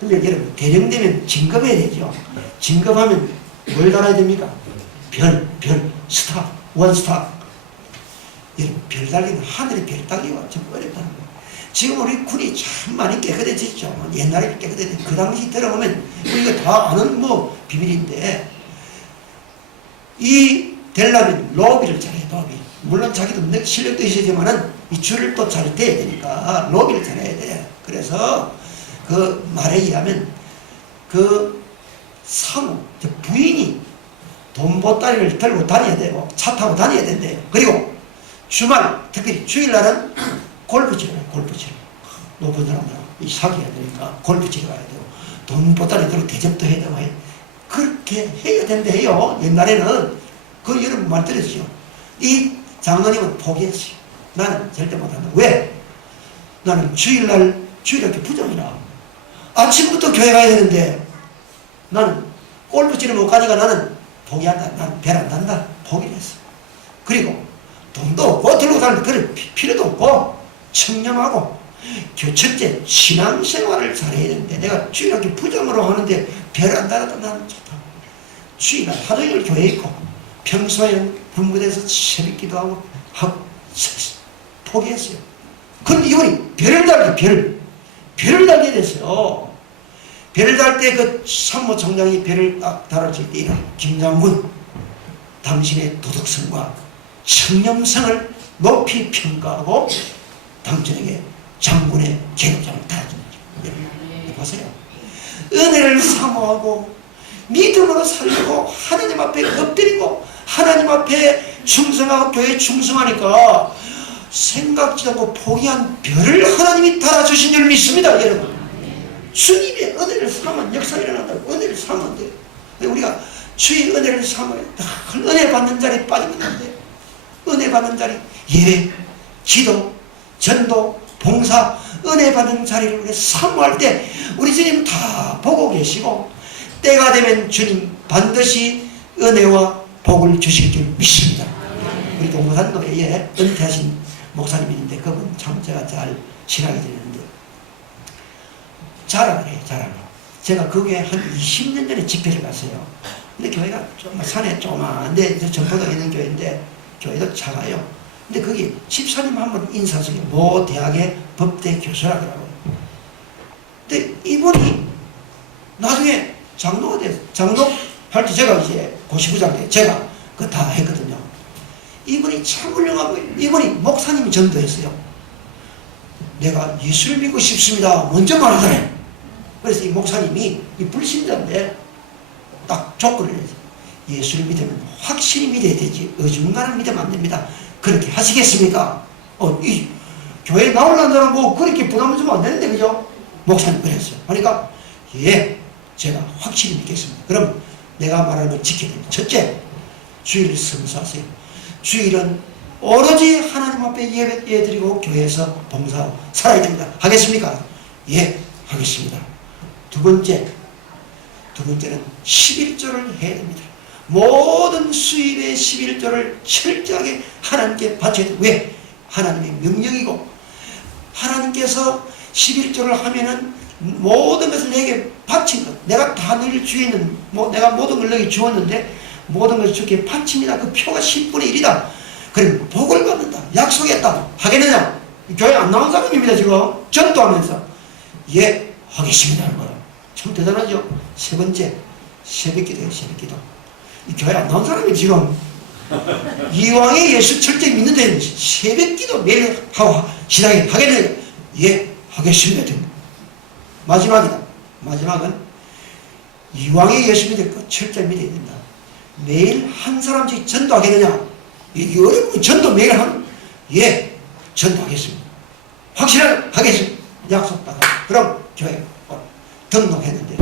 근데 여러분 대령되면 진급해야 되죠. 진급하면 뭘 달아야 됩니까? 스타, 원스타. 여러분 별 달리는 하늘의 별 따기가 좀 어렵다는 거예요. 지금 우리 군이 참 많이 깨끗해졌죠. 옛날에 깨끗했는데 그 당시 들어보면 우리가 다 아는 비밀인데 이 되려면 로비를 잘해야 로비. 물론 자기도 실력도 있어야지만은 이 줄을 또 잘 떼야 되니까 로비를 잘해야 돼. 그래서 그 말에 의하면 그 사무 부인이 돈 보따리를 들고 다녀야 되고 차 타고 다녀야 된대요. 그리고 주말 특별히 주일날은 골프 치러 가요. 높은 사람들 사귀어야 되니까 골프 치러 가야 되고 돈 보따리 들고 대접도 해야 되고 그렇게 해야 된대요. 옛날에는 그 여러분 말 들으시죠. 이 장로님은 포기했어요. 나는 절대 못한다. 왜? 나는 주일날 주일학교 부장이라 아침부터 교회 가야 되는데 나는 골프치를 못 가니까 나는 포기한다. 나는 별 안 단다. 포기를 했어. 그리고 돈도 없고 들고 다니는 그럴 필요도 없고 청렴하고 첫째 신앙생활을 잘해야 되는데 내가 주일학교 부장으로 하는데 별 안 달아도 나는 좋다. 주일날 하루종일 교회에 있고 평소에는 분부대에서 새벽기도 하고 포기했어요. 근데 이분이 별을 달게 됐어요. 별을 달 때 그 산모총장이 별을 딱 달아줄 때 김장군 당신의 도덕성과 청렴성을 높이 평가하고 당신에게 장군의 계급장을 달아줍니다. 보세요. 은혜를 사모하고 믿음으로 살고 하나님 앞에 엎드리고 하나님 앞에 충성하고 교회에 충성하니까 생각지도 않고 포기한 별을 하나님이 달아주신 줄 믿습니다. 여러분, 주님의 은혜를 삼으면 역사가 일어난다고. 은혜를 삼으면 돼요. 우리가 주의 은혜를 삼아야 은혜 받는 자리에 빠지면 안 돼요. 은혜 받는 자리, 예배, 기도, 전도, 봉사, 은혜 받는 자리를 우리가 사모할 때 우리 주님 다 보고 계시고 때가 되면 주님 반드시 은혜와 복을 주실 줄 믿습니다. 우리 동부산 노래에 은퇴하신 목사님이 있는데 그분 참 제가 잘 신하게 되는데 자랑을 해요. 자랑을. 제가 그 교회 한 20년 전에 집회를 갔어요. 근데 교회가 좀 산에 조그만한데 전포동에 있는 교회인데 교회도 작아요. 근데 거기 집사님 한 분 인사석에 모 대학의 법대 교수라더라고요. 근데 이분이 나중에 장로가 돼서 장로 할 때 제가 이제 고시부장 때 제가 그거 다 했거든요. 이분이 참 훌륭하고 이분이 목사님이 전도했어요. 내가 예수를 믿고 싶습니다. 먼저 말하잖아요. 그래서 이 목사님이 이 불신자인데 딱 조건을 내서 예수를 믿으면 확실히 믿어야 되지 어중간한 믿으면 안 됩니다. 그렇게 하시겠습니까? 이 교회에 나오려는 사람 뭐 그렇게 부담을 주면 안 되는데 그죠? 목사님 그랬어요. 그러니까 예 제가 확실히 믿겠습니다. 그럼 내가 말하는 걸 지켜야 됩니다. 첫째, 주일을 성수하세요. 주일은 오로지 하나님 앞에 예배 드리고 교회에서 봉사하고 살아야 됩니다. 하겠습니까? 예, 하겠습니다. 두 번째는 11조를 해야 됩니다. 모든 수입의 11조를 철저하게 하나님께 바쳐야 됩니다. 왜? 하나님의 명령이고 하나님께서 11조를 하면은 모든 것을 내게 바친 것 내가 다 너희를 주에는 내가 모든 걸 너에게 주었는데 모든 것을 주께 바칩니다. 그 표가 10분의 1이다. 그럼 복을 받는다. 약속했다. 하겠느냐? 교회 안 나온 사람입니다. 지금 전도하면서 예 하겠습니다. 참 대단하죠. 세 번째 새벽기도예요. 새벽기도. 이 교회 안 나온 사람이 지금 이왕에 예수 철저히 믿는데 새벽기도 매일 하고 시작하겠느냐? 예 하겠습니다. 마지막이다. 마지막은 이왕에 예수 믿을 것 철저히 믿어야 된다. 매일 한 사람씩 전도하겠느냐? 이게 어려운 전도 매일 예 전도하겠습니다. 확실하게 하겠습니다. 약속받아. 그럼 교회 등록했는데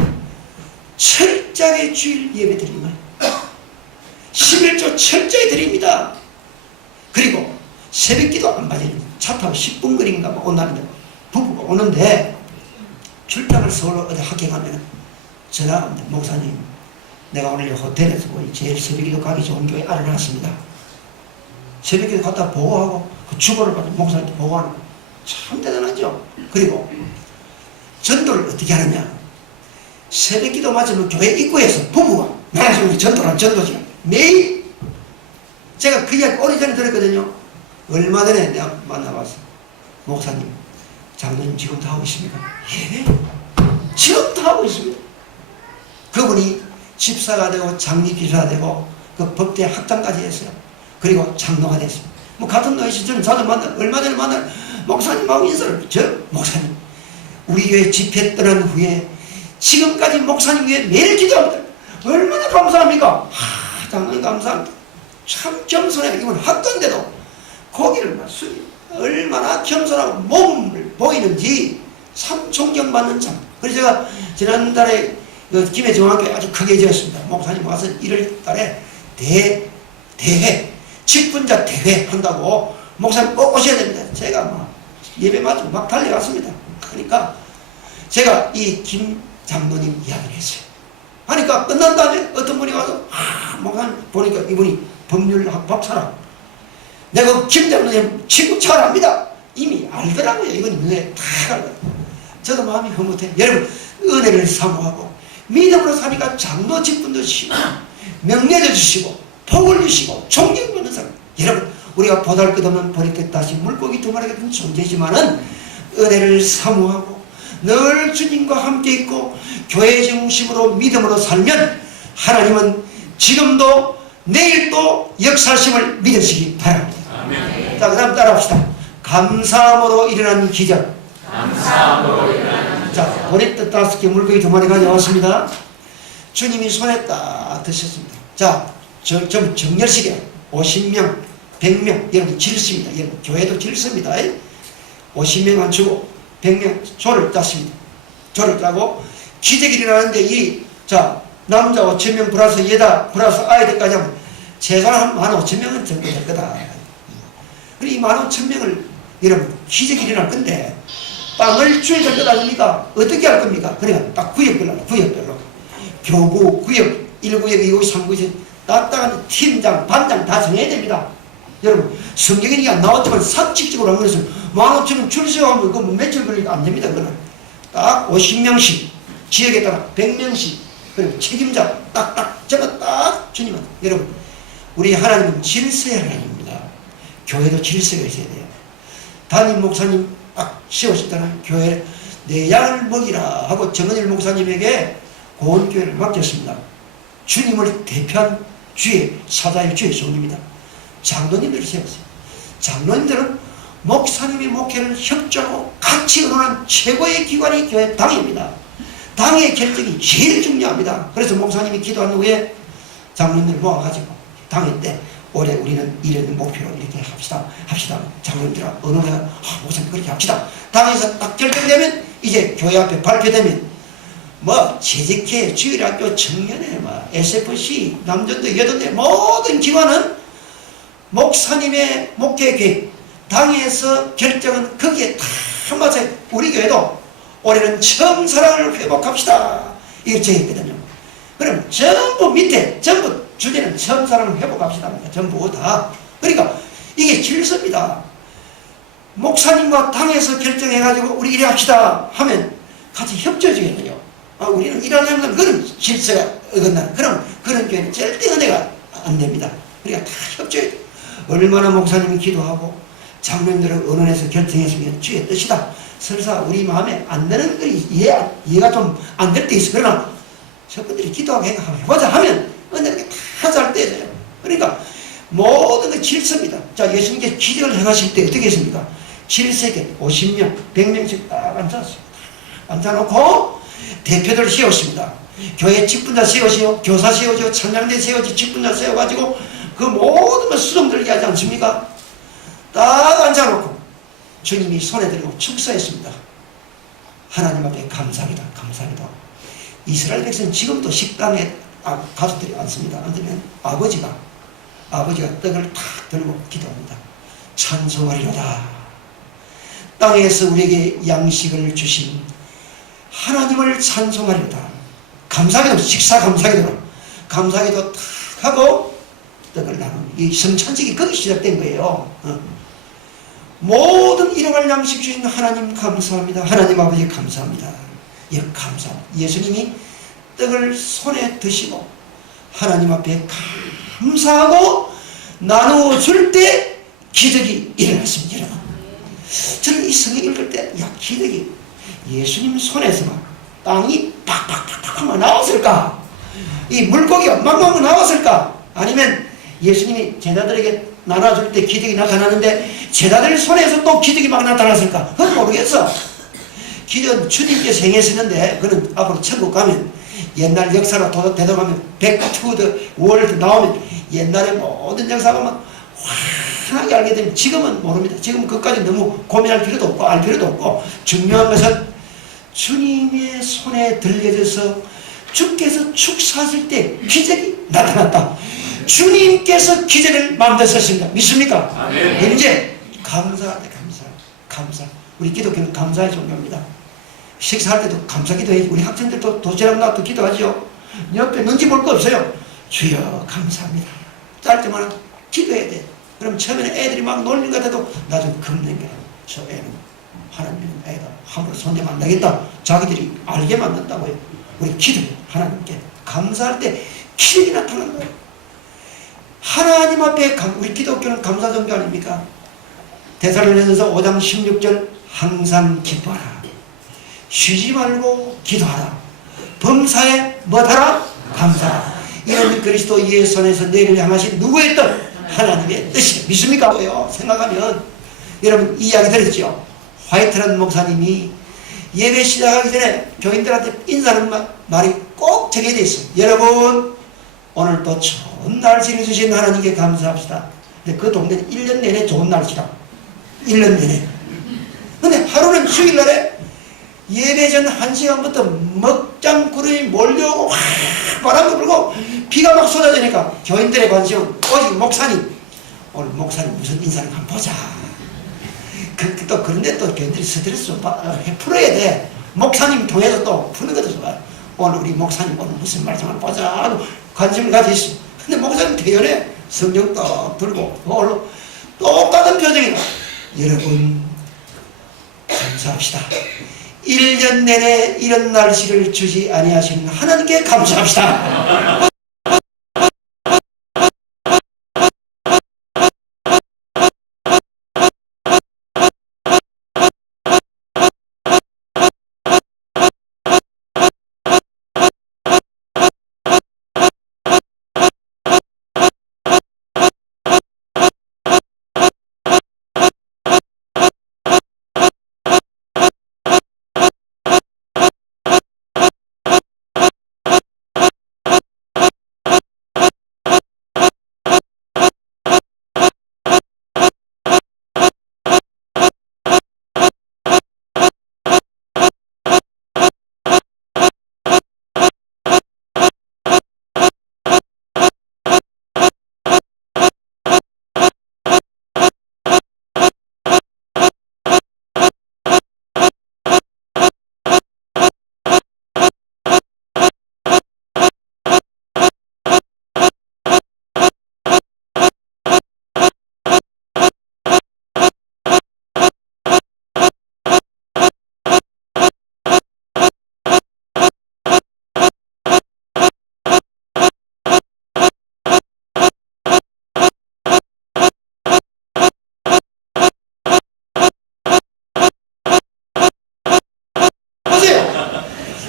철저하게 주일 예배 드리면 11조 철저히 드립니다. 그리고 새벽기도 안 빠져요. 차 타고 10분 거리인가 온다는데 부부가 오는데 출장을 서울로 어디 학교 가면 전화가 옵니다. 목사님 내가 오늘 호텔에서 제일 새벽기도 가기 좋은 교회 알아놨습니다. 새벽기도 갔다 보고하고 그 주보를 받은 목사님께 보고하는 거 참 대단하죠. 그리고 전도를 어떻게 하느냐? 새벽기도 맞으면 교회 입구에서 부부가 나가서 전도란 전도지. 매일 제가 그 이야기 오래전에 들었거든요. 얼마 전에 내가 만나봤어. 목사님 장로님 지금도 하고 있습니까? 예 지금도 하고 있습니다. 그분이 집사가 되고 장리기사가 되고 그 법대 학장까지 했어요. 그리고 장로가 됐습니다. 같은 노예 시절은 자주 얼마 전에 목사님하고 인사를 목사님 우리 교회 집회 떠난 후에 지금까지 목사님 위해 매일 기도합니다. 얼마나 감사합니까? 장로님 감사합니다. 참 겸손해. 이건 학교인데도 고기를 맞추니 얼마나 겸손하고 몸을 보이는지 참 존경받는 참. 그래서 제가 지난달에 김해중앙교회 아주 크게 지었습니다. 목사님 와서 1월 달에 대회 직분자 대회 한다고 목사님 꼭 오셔야 됩니다. 제가 막 예배 맞고 막 달려갔습니다. 그러니까 제가 이 김 장로님 이야기를 했어요. 하니까 끝난 다음에 어떤 분이 와서 목사님 보니까 이분이 법률학법 사람, 내가 김 장로님 친구 잘합니다. 이미 알더라고요. 이건 눈에 다 알더라고요. 저도 마음이 흐뭇해요. 여러분, 은혜를 사모하고 믿음으로 사니까 장로 직분도 주시고 명예도 주시고 복을 주시고 존경받는 사람. 여러분, 우리가 보잘것없는 버리듯 다시 물고기 두 마리 같은 존재지만은 은혜를 사모하고 늘 주님과 함께 있고 교회 중심으로 믿음으로 살면 하나님은 지금도 내일도 역사심을 믿으시기 바랍니다. 아멘. 자, 그 다음 따라합시다. 감사함으로 일어나는 기적. 감사함으로 일어나는 기적. 자, 보리떡 5개 물고기 2마리 가져왔습니다. 주님이 손에 딱 드셨습니다. 자, 좀 정렬식이에요. 50명, 100명, 여러분 질습니다. 여러분 교회도 질습니다. 50명만 주고 100명 조를 짰습니다. 조를 짜고 기적이 일어나는데 자, 남자 5,000명 플러스 여자 플러스 아이들까지 하면 최소한 한 15,000명은 정도 될 거다. 그리고 이 15,000명을 여러분 기적이 일어날 건데 빵을 줘야 될 것 아닙니까? 어떻게 할 겁니까? 그러니까 딱 구역별로 교구, 구역, 1구역, 2구역, 3구역 딱딱한 팀장, 반장 다 정해야 됩니다. 여러분 성경에 안 나왔지만 상식적으로 한 것은 15,000명 줄 세워하면 그거 며칠 걸리니까 안 됩니다. 그거는 딱 50명씩 지역에 따라 100명씩 그리고 책임자 딱딱 제가 딱 주님은 여러분 우리 하나님은 질서의 하나님입니다. 교회도 질서가 있어야 돼요. 담임 목사님 딱 세우셨다는 교회 내 양을 먹이라 하고 정은일 목사님에게 고은교회를 맡겼습니다. 주님을 대표한 주의 사자의 주의 종입니다. 장로님들을 세웠어요. 장로님들은 목사님의 목회를 협조하고 같이 의논한 최고의 기관이 교회 당입니다. 당의 결정이 제일 중요합니다. 그래서 목사님이 기도한 후에 장로님들 모아가지고 당회 때 올해 우리는 이런 목표로 이렇게 합시다. 장로님들아 의논해가 목사님 그렇게 합시다. 당에서 딱 결정되면 이제 교회 앞에 발표되면 재직회, 주일학교, 청년회, SFC, 남전도, 여전대 모든 기관은 목사님의 목회 계획, 당에서 결정은 거기에 다 맞아요. 우리 교회도 올해는 처음 사랑을 회복합시다. 이거 정했거든요. 그럼 전부 밑에, 전부 주제는 처음 사랑을 회복합시다. 전부 다. 그러니까 이게 질서입니다. 목사님과 당에서 결정해가지고 우리 이래 합시다 하면 같이 협조해주겠네요. 우리는 일하려면 그런 질서가 어긋나는 그런 교회는 절대 은혜가 안 됩니다. 그러니까 다 협조해야 돼요. 얼마나 목사님이 기도하고 장로님들을 의논해서 결정했으면 주의 뜻이다. 설사 우리 마음에 안 드는 거 이해가 좀 안 될 때 있어. 그러나 저분들이 기도하고 해보자 하면 은혜가 다 잘 떼져요. 그러니까 모든 게 질서입니다. 자, 예수님께 기적을 행하실 때 어떻게 했습니까? 7세계 50명 100명씩 딱 앉아놓고 대표들 세웠습니다. 교회 직분자 세우시오, 교사 세우시오, 찬양대 세우시오, 직분자 세워가지고 그 모든 걸 수동들게 하지 않습니까? 딱 앉아놓고 주님이 손에 들고 축사했습니다. 하나님 앞에 감사합니다. 이스라엘 백성은 지금도 식당에 가족들이 앉습니다. 앉으면 아버지가 떡을 탁 들고 기도합니다. 찬송하리로다. 땅에서 우리에게 양식을 주신 하나님을 찬송하리로다. 감사기도, 식사 감사기도로 감사기도 탁 하고 떡을 나누는 이 성찬식이 거기 시작된 거예요. 모든 일용할 양식 주신 하나님 감사합니다. 하나님 아버지 감사합니다. 감사합니다. 예수님이 떡을 손에 드시고 하나님 앞에 감사하고 나누어 줄 때 기적이 일어났습니다. 여러분, 저는 이 성경 읽을 때 기적이 예수님 손에서만 땅이 팍팍팍팍 하면 나왔을까? 이 물고기가 막막 나왔을까? 아니면 예수님이 제자들에게 나눠줄 때 기적이 나타나는데 제자들 손에서 또 기적이 막 나타났을까? 그건 모르겠어. 기적은 주님께서 행하시는데 그는 앞으로 천국 가면 옛날 역사로 되돌아가면 백투드 월드 나오면 옛날에 모든 역사가 막 환하게 알게 되면 지금은 모릅니다. 지금은 그것까지 너무 고민할 필요도 없고 알 필요도 없고 중요한 것은 주님의 손에 들려져서 주께서 축사하실 때 기적이 나타났다. 주님께서 기적을 만드셨습니다. 믿습니까? 아멘. 이제 감사할 때 감사. 우리 기독교는 감사의 종교입니다. 식사할 때도 감사기도 해야지. 우리 학생들도 도시락 나와도 기도하죠. 옆에 눈치 볼 거 없어요. 주여 감사합니다. 짤 때마다 기도해야 돼. 그럼 처음에는 애들이 막 놀리는 것 같아도 나중에 겁낸 게 저 애는 하나님은 애가 함부로 손대면 안 되겠다. 자기들이 알게 만든다고요. 우리 기도해. 하나님께 감사할 때 기적이 나타나는 거예요. 하나님 앞에 우리 기독교는 감사 종교 아닙니까? 데살로니가서 5장 16절 항상 기뻐하라. 쉬지 말고 기도하라. 범사에 뭐하라? 감사하라. 이는 그리스도 예수 안에서 너희를 향하신 누구의 뜻? 하나님의 뜻이 믿습니까? 생각하면 여러분 이 이야기 들었죠? 화이트란 목사님이 예배 시작하기 전에 교인들한테 인사하는 말이 꼭 정해져 있어요. 여러분 오늘 또 좋은 날씨를 주신 하나님께 감사합시다. 근데 그 동네는 1년 내내 좋은 날씨라. 1년 내내. 근데 하루는 주일날에 예배 전 1시간부터 먹장 구름이 몰려오고 확 바람이 불고 비가 막 쏟아지니까 교인들의 관심은 오직 목사님. 오늘 목사님 무슨 인사를 한번 보자. 또 그런데 또 교인들이 스트레스 좀 풀어야 돼. 목사님 통해서 또 푸는 것도 좋아요. 오늘 우리 목사님 오늘 무슨 말씀을 보자 하고 관심을 가지고 있어. 근데 목사님 대연에 성경 딱 들고 오늘 똑같은 표정이다. 여러분 감사합시다. 1년 내내 이런 날씨를 주지 아니하시는 하나님께 감사합시다.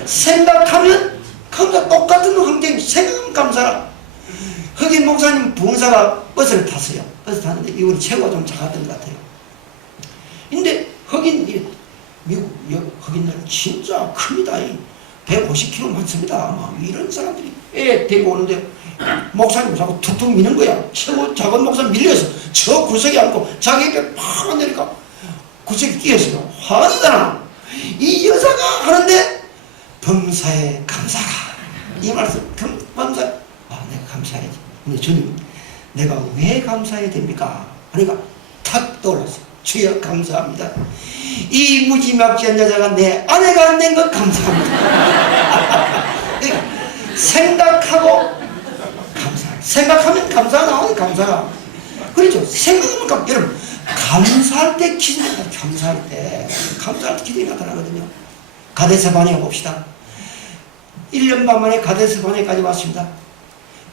생각하면 감사. 똑같은 환경 생각하면 감사라. 흑인 목사님 부흥사가 버스를 탔어요. 버스 탔는데 이번에 체구가 좀 작았던 것 같아요. 근데 미국 흑인들은 진짜 큽니다. 150kg 많습니다. 막 이런 사람들이 애 데리고 오는데 목사님 자꾸 툭툭 미는 거야. 최고 작은 목사님 밀려서 저 구석에 앉고 자기 입에 팍 내니까 구석에 끼었어요. 화가 나잖아. 이 여자가 하는데 범사에 감사라. 이 말씀 범사. 내가 감사해야지. 근데 주님 내가 왜 감사해야 됩니까? 그러니까 탁 떠올랐어요. 주여 감사합니다. 이 무지막지한 여자가 내 아내가 된 것 감사합니다. 그러니까 생각하고 감사. 생각하면 감사가 나오니 감사가. 그렇죠. 생각하면 여러분 감사할 때 기도가 감사할 때 기도가 나타나거든요. 가데스 바네에 봅시다. 1년 반 만에 가데스 바네까지 왔습니다.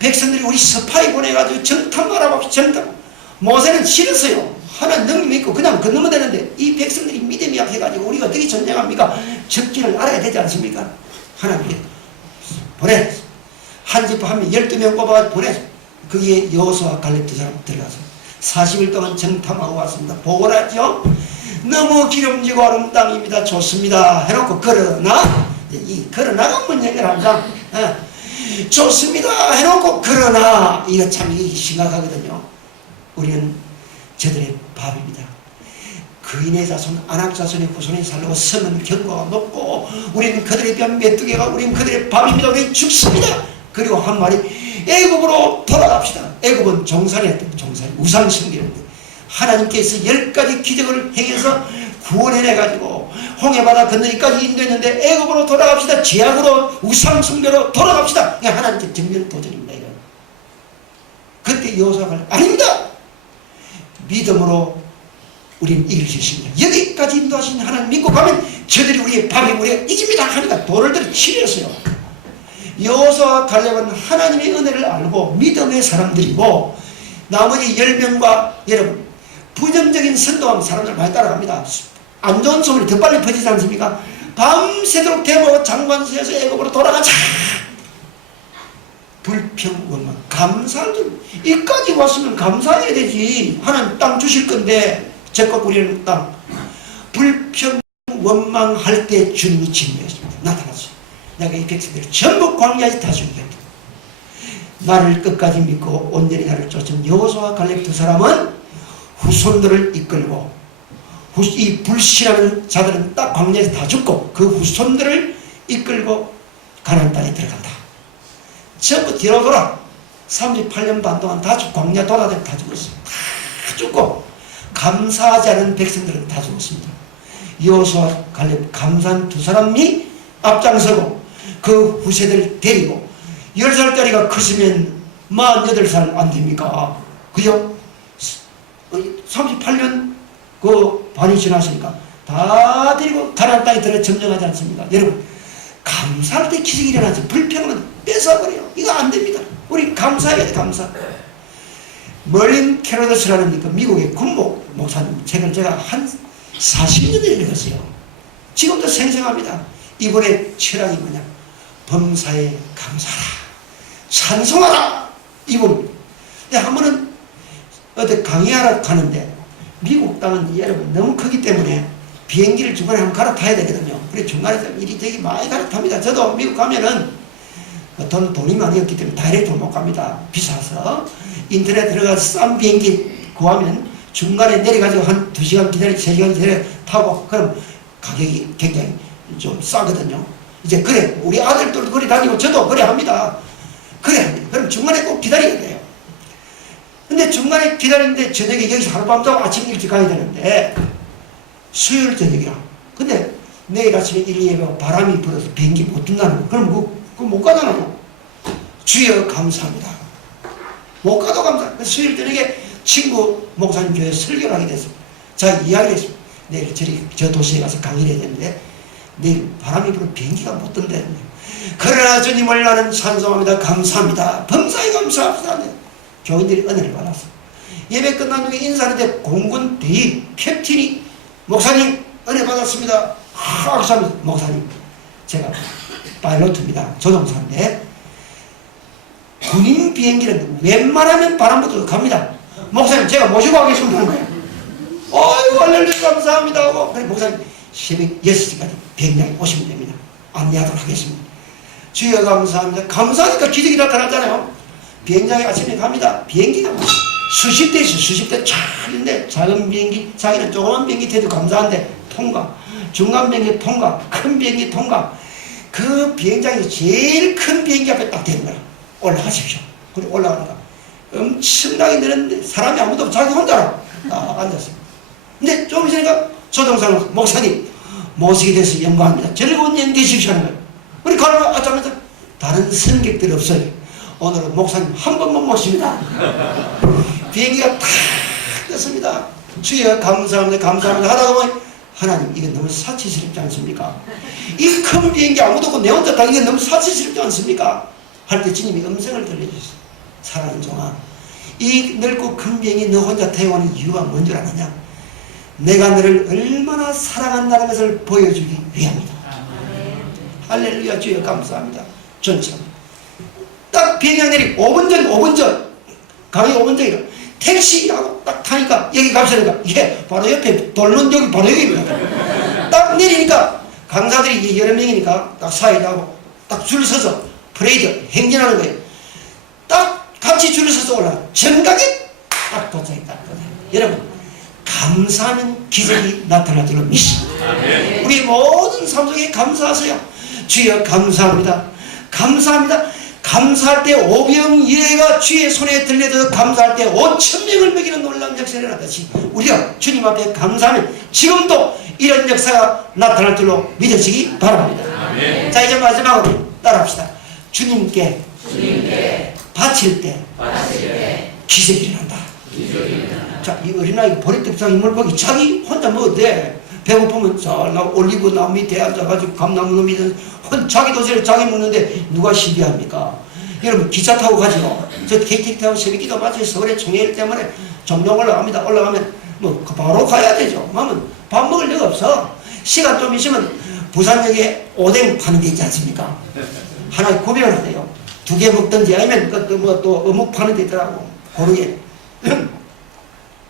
백성들이 우리 스파이 보내가지고 정탐 알아봅시다. 정탐. 모세는 싫었어요. 하나 능력이 있고 그냥 건너면 되는데 이 백성들이 믿음이 약해가지고 우리가 어떻게 전쟁합니까? 적기를 알아야 되지 않습니까? 하나님께 보내. 한 집합 하면 12명 뽑아가지고 보내. 거기에 여호수아와 갈렙 두 사람 들어가서 40일 동안 정탐하고 왔습니다. 보고를 하죠. 너무 기름지고 아름다운 땅입니다. 좋습니다. 해놓고 이 그러나가 문제는 항상 좋습니다. 해놓고 그러나 이거 참 심각하거든요. 우리는 저들의 밥입니다. 그인의 자손 아낙 자손의 후손이 살려고 성은 경과가 높고 우리는 그들에 비하면 메뚜기가 우리는 그들의 밥입니다. 우리는 죽습니다. 그리고 한 말이 애굽으로 돌아갑시다. 애굽은 종살이였던 종살이, 우상숭배였는데 하나님께서 10가지 기적을 행해서 구원해내가지고 홍해바다 건너기까지 인도했는데 애굽으로 돌아갑시다. 죄악으로 우상숭배로 돌아갑시다. 이게 하나님께 정면 도전입니다. 이거. 그때 여호수아가 아닙니다. 믿음으로 우리는 이길 수 있습니다. 여기까지 인도하신 하나님 믿고 가면 저들이 우리의 밥이 우리가 이깁니다 하니까 돌을 들여 치렸어요. 여호수아와 갈렙은 하나님의 은혜를 알고 믿음의 사람들이고 나머지 10명과 여러분 부정적인 선동하면 사람들 많이 따라갑니다. 안 좋은 소문이 더 빨리 퍼지지 않습니까? 밤새도록 대모 장관서에서 애굽으로 돌아가자. 불평원만 감사할 줄 이까지 왔으면 감사해야 되지. 하나님 땅 주실 건데 제것 우리는 땅 불평원망할 때 주님이 진리했습니다. 나타났어요. 내가 이 백성들을 전부 광야에 다 죽이겠다. 나를 끝까지 믿고 온전히 나를 쫓은 여호수아와 갈렙 두 사람은 후손들을 이끌고 이 불신하는 자들은 딱 광야에서 다 죽고 그 후손들을 이끌고 가나안 땅에 들어간다. 전부 뒤로 돌아 38년 반 동안 다 광야 돌아다니고 다 죽었어요. 다 죽고 감사하지 않은 백성들은 다 죽었습니다. 여호수아 갈렙 감사한 두 사람이 앞장서고 그 후세들 데리고 10살짜리가 크시면 48살 안 됩니까? 그죠? 38년 그 반이 지났으니까 다 데리고 가나안 땅에 들어 점령하지 않습니까? 여러분 감사할 때 기적이 일어나지 불평은 뺏어버려요. 이거 안 됩니다. 우리 감사해야 돼. 감사. 멀린 캐로더스라는 그 미국의 군목 목사님 책을 제가 한 40년을 읽었어요. 지금도 생생합니다. 이번에 철학이 뭐냐? 범사에 감사하라. 찬송하라. 이분. 근데 한 번은 어디 강의하러 가는데 미국 땅은 여러분 너무 크기 때문에 비행기를 중간에 한번 갈아타야 되거든요. 그래서 중간에서 이리저리 많이 갈아탑니다. 저도 미국 가면은 돈이 많이 없기 때문에 다이렉트로 못 갑니다. 비싸서 인터넷 들어가서 싼 비행기 구하면 중간에 내려가지고 한 2시간 기다리고 3시간 기다려 타고 그럼 가격이 굉장히 좀 싸거든요. 이제 그래 우리 아들들도 그래 다니고 저도 그래 합니다. 그래 그럼 중간에 꼭 기다려야 돼요. 근데 중간에 기다리는데 저녁에 여기서 하룻밤 자고 아침 일찍 가야 되는데 수요일 저녁이라. 근데 내일 아침에 1, 2에 바람이 불어서 비행기 못 뜬다는 거. 그럼 그거 못 가잖아요. 주여 감사합니다. 못 가도 감사합니다. 수요일 저녁에 친구 목사님 교회에 설교를 하게 됐습니다. 자 이야기를 했습니다. 내일 저 도시에 가서 강의를 해야 되는데 내일 바람이 불어 비행기가 못 뜬다는데 그러나 주님을 나는 찬송합니다. 감사합니다. 범사에 감사합니다. 교인들이 은혜를 받았어. 예배 끝난 후에 인사하는데 공군 대위 캡틴이 목사님 은혜 받았습니다. 감사합니다. 목사님 제가 파일럿입니다. 조종사인데 군인 비행기는 웬만하면 바람부터 갑니다. 목사님 제가 모시고 가겠습니다 하는 거예요. 어이구 할렐루야 감사합니다 하고 그래 목사님 새벽 6시까지 비행장에 오시면 됩니다. 안내하도록 하겠습니다. 주여 감사합니다. 감사하니까 기적이 나타나잖아요. 비행장에 아침에 갑니다. 비행기가 수십 대 있어. 수십 대 차인데 작은 비행기 자기는 조그만 비행기 태도 감사한데 통과. 중간 비행기 통과. 큰 비행기 통과. 그 비행장에서 제일 큰 비행기 앞에 딱 되는 거야. 올라가십시오. 그래 올라가니까 엄청나게 늘었는데 사람이 아무도 없고 자기 혼자라 앉았어. 근데 조금 있으니까 조종사는 목사님 모시게 돼서 영광합니다. 즐거운 여행 되십시오 하는 거예요. 우리 가려고 아자마자 다른 승객들이 없어요. 오늘은 목사님 한 번만 모십니다. 비행기가 탁 떴습니다. 주여 감사합니다. 감사합니다. 하다가 보면 하나님 이건 너무 사치스럽지 않습니까? 이 큰 비행기 아무도 없고 내 혼자 타기 이건 너무 사치스럽지 않습니까? 할 때 주님이 음성을 들려주셨어요. 사랑하는 종아 이 넓고 큰 비행기 너 혼자 타고 오는 이유가 뭔 줄 아느냐? 내가 너를 얼마나 사랑한다는 것을 보여주기 위함이다. 할렐루야. 주여 감사합니다. 전참 딱 비행장 내리 5분 전 강의 5분 전이라 택시라고 딱 타니까 여기 갑시다. 이게 바로 옆에 돌론 여기 바로 여기입니다. 딱 내리니까 강사들이 여러 명이니까 딱 사이에 하고 딱 줄 서서 프레이드 행진하는 거예요. 딱 같이 줄 서서 올라가 정각에 딱 도착했다. 여러분 감사하는 기적이 나타날 줄로 믿습니다. 우리 모든 삶 속에 감사하세요. 주여 감사합니다. 감사합니다. 감사할 때 오병이어가 주의 손에 들려져서 감사할 때 5,000명을 먹이는 놀라운 역사가 일어났듯이 우리가 주님 앞에 감사하면 지금도 이런 역사가 나타날 줄로 믿으시기 바랍니다. 아멘. 자, 이제 마지막으로 따라합시다. 주님께 바칠 때 기적이 일어난다. 자, 이 어린아이 보리떡상 인물고기 자기 혼자 먹어도 돼. 배고프면 잘 올리브 나무 밑에 앉아가지고 감나무 밑에 자기 도시를 자기 먹는데 누가 시비합니까? 여러분 기차 타고 가죠. 저 KTX 타고 새벽기도 마치 서울의 총회일 때문에 종종 올라가면 뭐 바로 가야 되죠. 그러면 밥 먹을 데가 없어. 시간 좀 있으면 부산역에 오뎅 파는 데 있지 않습니까? 하나에 900원 하대요. 2개 먹든지 아니면 또 어묵 파는 데 있더라고. 고르게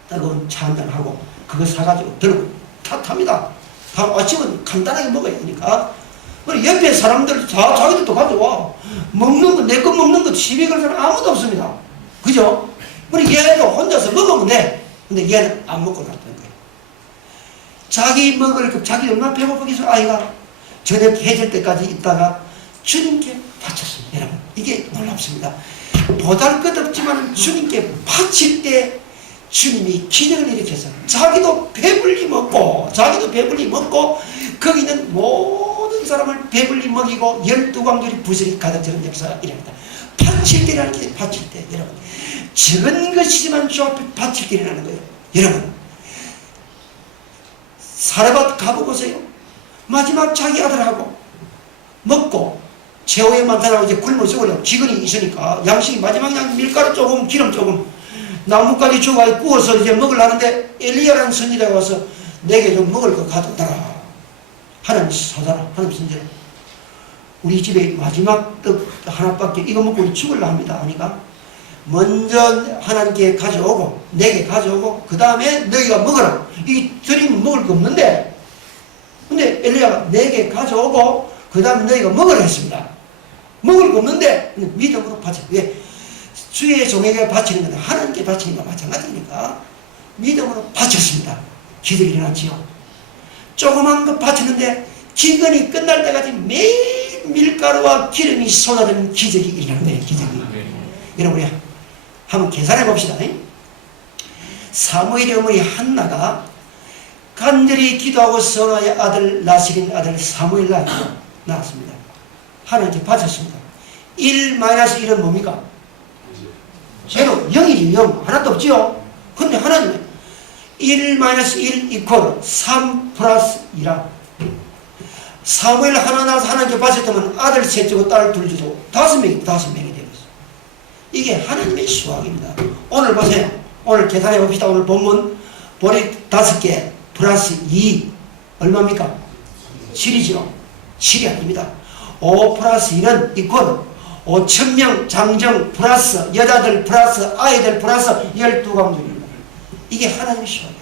뜨거운 차 한잔 하고 그거 사가지고 들고 탑니다. 아침은 간단하게 먹어야 되니까. 그리고 옆에 사람들 자기들도 가져와. 먹는 거, 내 거 먹는 거 시비 걸 사람 아무도 없습니다. 그죠? 그리고 얘도 혼자서 먹으면 돼. 근데 얘는 안 먹고 갔다는 거예요. 자기 먹을 거, 자기 얼마나 배고프겠어, 아이가. 저녁 해질 때까지 있다가 주님께 바쳤습니다. 여러분, 이게 놀랍습니다. 보잘것없지만 주님께 바칠 때 주님이 기적을 일으켜서 자기도 배불리 먹고 거기 있는 모든 사람을 배불리 먹이고 12광들이 부스리 가득 차는 역사가 일어납니다. 바칠 때라는 게 바칠 때 여러분 적은 것이지만 주 앞에 바칠 때 일어나는 거예요. 여러분 사르밧 가보세요. 마지막 자기 아들하고 먹고 최후의 만찬하고 이제 굶어 죽으려고 기근이 있으니까 양식이 마지막 양 밀가루 조금 기름 조금 나뭇가지 주고 구워서 이제 먹으려는데 엘리야라는 선지자가 와서 내게 좀 먹을 거 가져다라. 하나님 사다라. 하나님 선지자. 우리 집에 마지막 떡 하나밖에 이거 먹고 우리 죽으려 합니다. 하니까 먼저 하나님께 가져오고 내게 가져오고 그 다음에 너희가 먹어라. 이 드리면 먹을 거 없는데 근데 엘리야가 내게 가져오고 그 다음에 너희가 먹으라 했습니다. 먹을 거 없는데 믿음으로 바쳐. 왜? 주의 종에게 바치는 건 하나님께 바치는 것과 마찬가지니까 믿음으로 바쳤습니다. 기적이 일어났지요. 조그만 거 바쳤는데 기근이 끝날 때까지 매일 밀가루와 기름이 쏟아지는 기적이 일어나는 거예요. 기적이. 여러분 우리 한번 계산해 봅시다. 사무엘의 어머니 한나가 간절히 기도하고 선화의 아들 나시린 아들 사무엘 낳았습니다. 하나님께 바쳤습니다. 1-1은 뭡니까? 제로 0이지 0 하나도 없지요. 근데 하나님은 1-1 이퀄 3 플러스 2라. 사무엘 하나 낳아서 하나님께 바쳤다면 아들 셋째고 딸 둘째고 5명이 되었어요. 이게 하나님의 수학입니다. 오늘 보세요. 오늘 계산해 봅시다. 오늘 본문 보리 5개 플러스 2 얼마입니까? 7이죠. 7이 아닙니다. 5 플러스 2는 이퀄 5,000명 장정 플러스 여자들 플러스 아이들 플러스 12광들입니다. 이게 하나님의 수학이에요.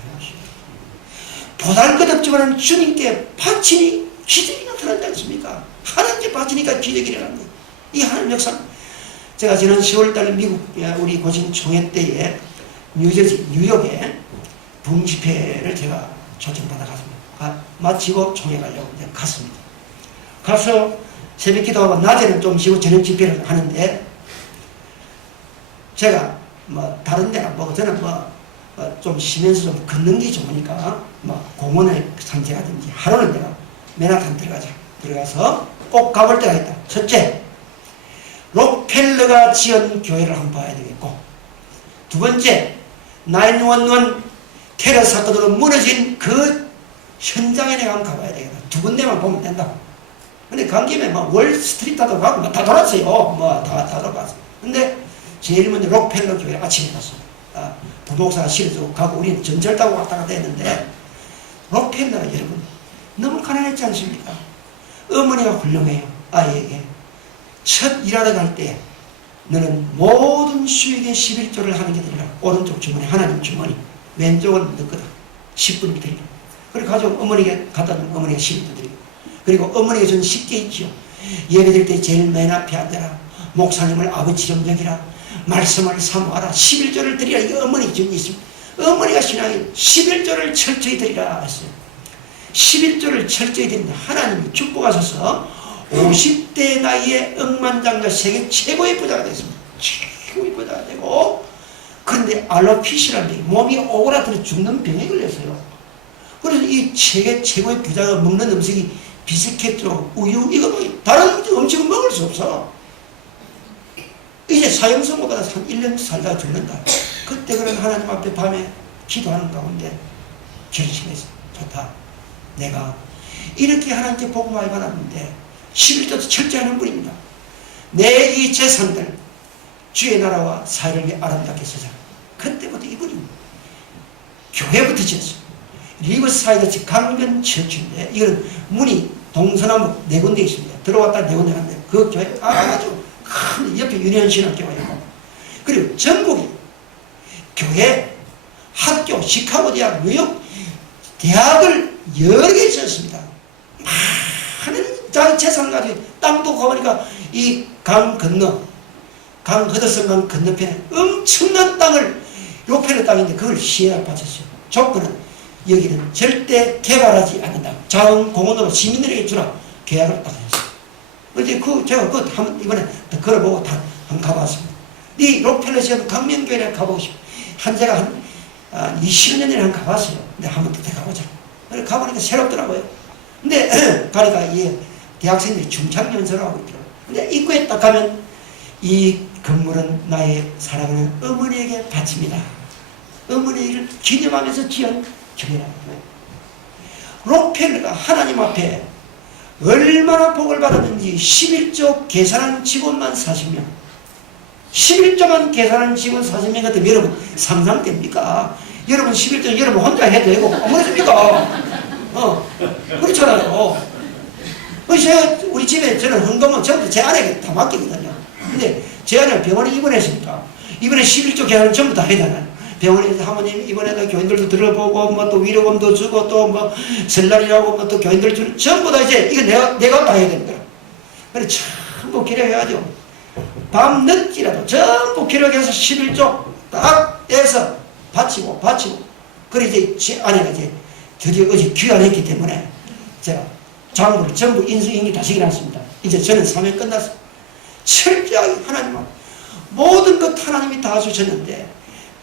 보잘것없지만 주님께 바치니 기적이 나타나지 않습니까? 하나님께 바치니까 기적이 일어나는 거예요. 이 하나님 역사. 제가 지난 10월달 미국 우리 고신 총회 때에 뉴욕에 붕집회를 제가 초청받아 갔습니다. 마치고 총회 가려고 갔습니다. 가서 새벽 기도하고 낮에는 좀 쉬고 저녁 집회를 하는데 제가 뭐 다른 데는 뭐 저는 좀 쉬면서 좀 걷는 게 좋으니까 뭐 공원에 산책하든지 하루는 내가 맨하탄 들어가서 꼭 가볼 때가 있다. 첫째, 록펠러가 지은 교회를 한번 봐야 되겠고, 두 번째 911 테러 사건으로 무너진 그 현장에 내가 한번 가봐야 되겠다. 두 군데만 보면 된다. 근데 간 김에 막 월스트리트도 가고 다 돌았어요. 다 돌아봤어요. 근데 제일 먼저 록펠러 교회 아침에 갔어. 부목사가 실어주고 가고 우리는 전철 타고 왔다 갔다 했는데 록펠러가 여러분 너무 가난했지 않습니까? 어머니가 훌륭해요. 아이에게 첫 일하러 갈 때 너는 모든 수익의 11조를 하는 게 되리라. 오른쪽 주머니 하나님 주머니 왼쪽은 너 거다. 10분을 드리라. 그리고 가져온 어머니에게 갖다 주면 어머니가 10분 드리고, 그리고 어머니가 전 쉽게 있죠. 예배드릴 때 제일 맨 앞에 앉아라. 목사님을 아버지처럼 여기라. 말씀을 사모하라. 11조를 드리라. 이게 어머니 전이 있습니다. 어머니가 신앙이 11조를 철저히 드리라 했어요. 11조를 철저히 드린다. 하나님이 축복하셔서 50대 나이에 억만장자 세계 최고의 부자가 됐습니다. 최고의 부자가 되고, 그런데 알로피시라는 병이, 몸이 오그라들어 죽는 병에 걸렸어요. 그래서 이 세계 최고의 부자가 먹는 음식이 비스켓으로 우유, 이거 뭐 다른 음식은 먹을 수 없어. 이제 사형선 못 받아서 한 1년 살다가 죽는다. 그때 그런 하나님 앞에 밤에 기도하는 가운데 결심했어. 좋다. 내가 이렇게 하나님께 복을 많이 받았는데 11조도 철저하는 분입니다. 내 이 재산들 주의 나라와 사회를 위해 아름답게 쓰자. 그때부터 이분이 교회부터 지었어요. 리버사이드 강변 처치인데, 이건 문이 동서남북 네 군데 있습니다. 들어왔다 네 군데 갔는데 그 교회 아주 큰, 옆에 유니언신학교가 있고, 그리고 전국에 교회, 학교, 시카고 대학, 뉴욕 대학을 여러 개 지었습니다. 많은 자기 재산을 가지고, 땅도 가보니까 이 강 건너, 강 허드슨 강 건너편에 엄청난 땅을, 록펠러 땅인데 그걸 시행을 바쳤어요. 조건은 여기는 절대 개발하지 않는다. 자원공원으로 시민들에게 주라. 계약을 딱 했어요. 그런데 제가 그거 한번 이번에 더 걸어보고 다 한번 가봤습니다. 이 록펠러 지역 강명교회를 가보고 싶어요. 제가 한 20년에 한 가봤어요. 근데 한 번 더 가보자. 그래서 가보니까 새롭더라고요. 근데 가니까 이 대학생들이 중창연설을 하고 있더라고요. 근데 입구에 딱 가면 이 건물은 나의 사랑하는 어머니에게 바칩니다. 어머니를 기념하면서 지은 교회라는 거예요. 록펠러가 하나님 앞에 얼마나 복을 받았는지 11조 계산한 직원만 40명. 11조만 계산한 직원 40명 같으면 여러분 상상됩니까? 여러분 11조 여러분 혼자 해도 되고 어머니십니까? 그렇잖아요. 제가 우리 집에 저는 헌금은 전부 제 아내에게 다 맡기거든요. 근데 제 아내가 병원에 입원했으니까 이번에 11조 계산은 전부 다 해야 되나요? 병원에서 사모님 이번에도 교인들도 들어보고 뭐 또 위로금도 주고 또 뭐 설날이라고 뭐 또 교인들 주는 전부 다 이제 이거 내가 다 해야 됩니다. 그래 전부 기록해가지고 밤 늦지라도 전부 기록해서 11조 딱 떼서 바치고 그래 이제 제 아내가 이제 드디어 어제 귀환했기 때문에 제가 장부를 전부 인수인계 다시 해놨습니다. 이제 저는 사명 끝났어. 철저하게 하나님 모든 것 하나님이 다 주셨는데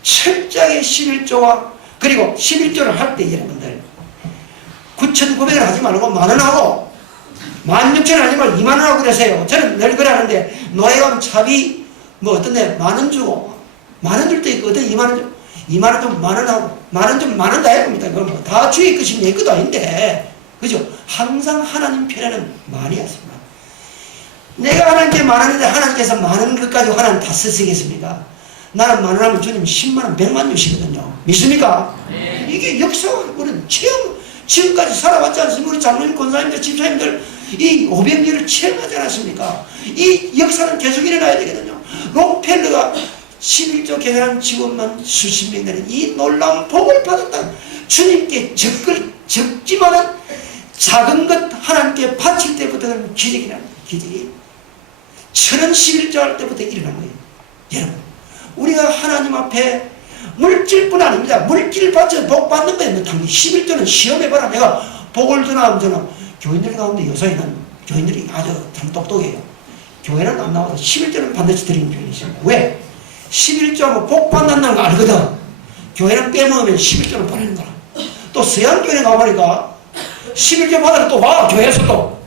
철저하게 11조와 그리고 11조를 할 때 여러분들 9,900원 하지 말고 10,000원 하고 16,000원 하지 말고 20,000원 하고 그러세요. 저는 늘 그래 하는데 노예감 차비 뭐 어떤 데 10,000원 주고 10,000원 줄 때 있고 어떤 20,000원 주 20,000원 좀 10,000원 하고 10,000원 좀 10,000원 다 해봅니다. 그건 뭐 다 주의 것이 내 것도 아닌데 그죠? 항상 하나님 편에는 많이 했습니다. 내가 하나님께 10,000원인데 하나님께서 10,000원 것 가지고 하나님 다 쓰시겠습니까? 나는 10,000원 하면 주님 10만원 100만 주시거든요. 믿습니까? 네. 이게 역사가 우리는 지금까지 살아왔지 않습니까? 우리 장로님, 권사님들, 집사님들 이 500년을 체험하지 않았습니까? 이 역사는 계속 일어나야 되거든요. 록펠러가 11조 계산한 직원만 수십 명 되는 이 놀라운 복을 받았다. 주님께 적지만은 작은 것 하나님께 바칠 때부터는 기적이라는 거예요. 기적이 1,011조 할 때부터 일어난 거예요. 여러분 우리가 하나님 앞에 물질뿐 아닙니다. 물질 받쳐 복 받는 거예요. 당연히 11조는 시험해봐라. 내가 복을 주나 안 주나. 교인들 가운데 요새는 교인들이 아주 참 똑똑해요. 교회는 안 나와도 11조는 반드시 드리는 교인이 있습니다. 왜? 11조하고 복 받는다는 거 알거든. 교회는 빼먹으면 11조는 보내는 거라. 또 서양교회 가보니까 11조 받으러 또 와. 교회에서 또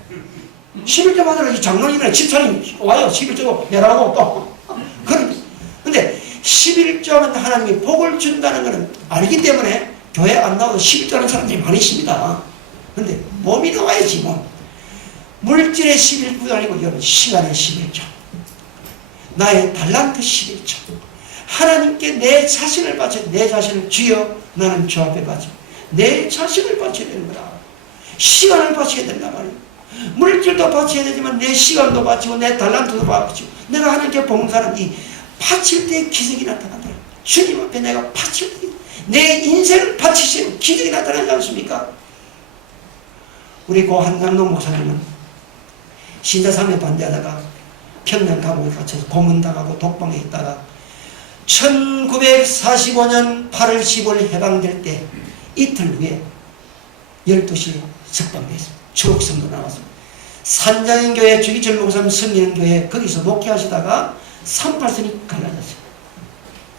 11조 받으러 이 장로님이나 집사님 와요. 11조 내라고 또. 근데 11조는 하나님이 복을 준다는 것은 알기 때문에 교회 안 나와도 11조 하는 사람들이 많이 있습니다. 근데 몸이 나와야지 뭐. 물질의 11조가 아니고 여러분 시간의 11조. 나의 달란트 11조. 하나님께 내 자신을 바쳐. 내 자신을 주여 나는 주 앞에 바쳐. 내 자신을 바쳐야 되는 거다. 시간을 바쳐야 된단 말이에요. 물질도 바쳐야 되지만 내 시간도 바치고 내 달란트도 바치고 내가 하나님께 봉사하는 이 바칠 때 기적이 나타난다. 주님 앞에 내가 바칠 때 내 인생을 바치시면 기적이 나타나지 않습니까? 우리 고 한강동 목사님은 신자삼에 반대하다가 평양 감옥에 갇혀서 고문당하고 독방에 있다가 1945년 8월 15일 해방될 때 이틀 후에 12시에 석방됐습니다. 추록성도 나왔습니다. 산장인교회 주기철 목사님 성령교회 거기서 목회하시다가 38선이 갈라졌어요.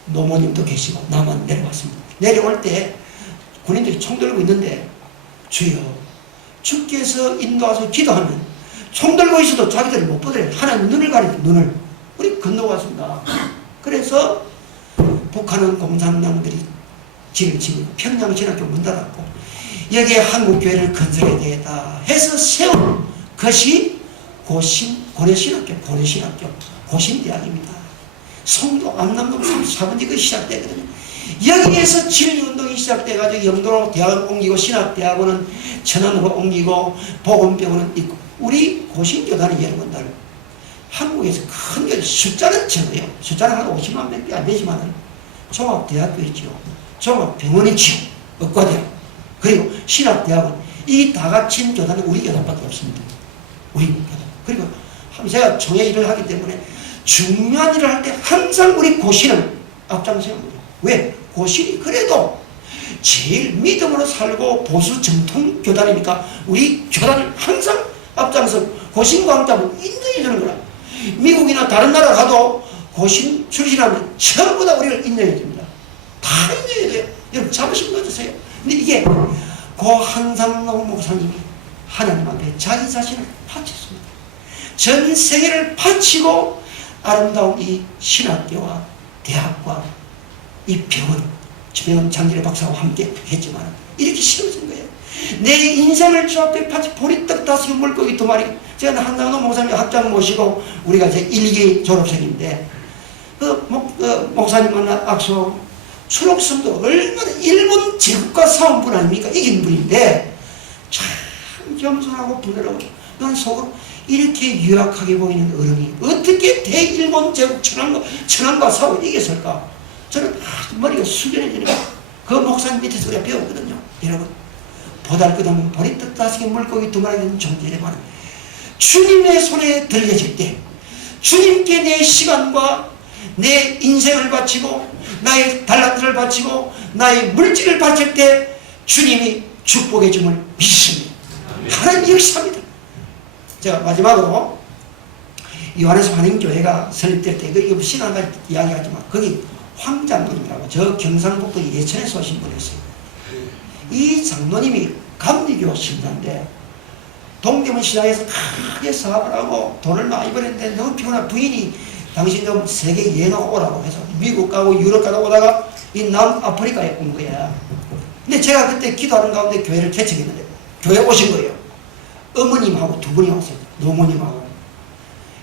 노모님도 계시고 나만 내려왔습니다. 내려올 때 군인들이 총 들고 있는데 주여 주께서 인도와서 기도하면 총 들고 있어도 자기들이 못 보더래. 하나님 눈을 가리고 눈을 우리 건너갔습니다. 그래서 북한은 공산당들이 집을 지고 평양신학교 문 닫았고 여기에 한국교회를 건설해야 되겠다 해서 세운 것이 고려신학교 고신대학입니다. 송도 암남동 34번지 그 시작되거든요. 여기에서 진리운동이 시작돼가지고 영도로 대학을 옮기고 신학대학원은 천안으로 옮기고 보건병원은 있고 우리 고신교단은 여러분들 한국에서 큰 교회 숫자는 적어요. 숫자는 한 50만 명밖에 안 되지만 종합대학교 있죠. 종합병원 있죠. 의과대학 그리고 신학대학원 이 다 갖춘 교단은 우리 교단밖에 없습니다. 우리 교단. 그리고 제가 총회 일을 하기 때문에 중요한 일을 할 때 항상 우리 고신은 앞장세웁니다. 왜? 고신이 그래도 제일 믿음으로 살고 보수 정통 교단이니까 우리 교단을 항상 앞장서 고신광장을 인정해 주는 거라. 미국이나 다른 나라 가도 고신 출신하면 전부 다 우리를 인정해 줍니다. 다 인정해 줘요. 여러분 자부심 넣어주세요. 근데 이게 고 한상록 목사님이 하나님 앞에 자기 자신을 바쳤습니다. 전 세계를 바치고 아름다운 이 신학교와 대학과 이 병원 장진의 박사와 함께 했지만 이렇게 시험진 거예요. 내 인생을 주 앞에 바치 보리떡 5개 물고기 2마리 제가 한상록 목사님 학장 모시고 우리가 이제 1기 졸업생인데 목사님 만나 악수 초록성도 얼마나 일본 제국과 싸운 분 아닙니까? 이긴 분인데 참 겸손하고 부드러워. 난 속으로 이렇게 유약하게 보이는 어른이 어떻게 대일본 제국 천황과 싸워 이겼을까? 저는 머리가 숙연해지니까 그 목사님 밑에서 우리가 배웠거든요. 여러분 보달것없는 보리떡 5개 물고기 2마리는 존재에만 주님의 손에 들려질 때 주님께 내 시간과 내 인생을 바치고 나의 달란트를 바치고 나의 물질을 바칠 때 주님이 축복해 줌을 믿습니다. 하나님 역사합니다. 제가 마지막으로 요한에서 한인교회가 설립될 때 이거 신앙을 이야기하지만 거기 황장로님이라고 저 경상북도 예천에서 오신 분이었어요. 이 장로님이 감리교 신자인데 동대문 시장에서 크게 사업을 하고 돈을 많이 벌었는데 너무 피곤한 부인이 당신 좀 세계 여행하고 오라고 해서 미국 가고 유럽 가고 오다가 이 남아프리카에 온 거야. 근데 제가 그때 기도하는 가운데 교회를 개척했는데 교회 오신 거예요. 어머님하고 2분이 왔어요. 노모님하고.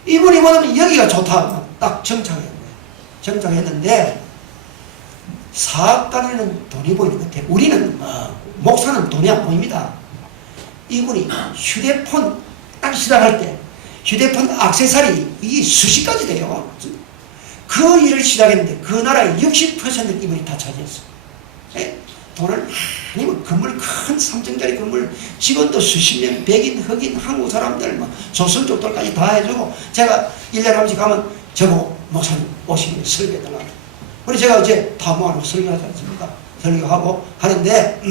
이분이 뭐냐면 여기가 좋다. 딱 정착했는 거예요. 정착했는데 사업가에는 돈이 보이는 것 같아요. 우리는 목사는 돈이 안 보입니다. 이분이 휴대폰 딱 시작할 때 휴대폰 액세서리 이 수십 가지 돼요. 그 일을 시작했는데 그 나라의 60%를 이분이 다 차지했어요. 돈을 아니면 건물 큰 3층짜리 건물 직원도 수십 명 백인 흑인 한국 사람들 뭐 조선족들까지 다 해주고 제가 1년에 한 번씩 가면 저보고 목사님 오시면 설교해달라. 그래서 제가 이제 다 모아놓고 설교하지 않습니까? 설교하고 하는데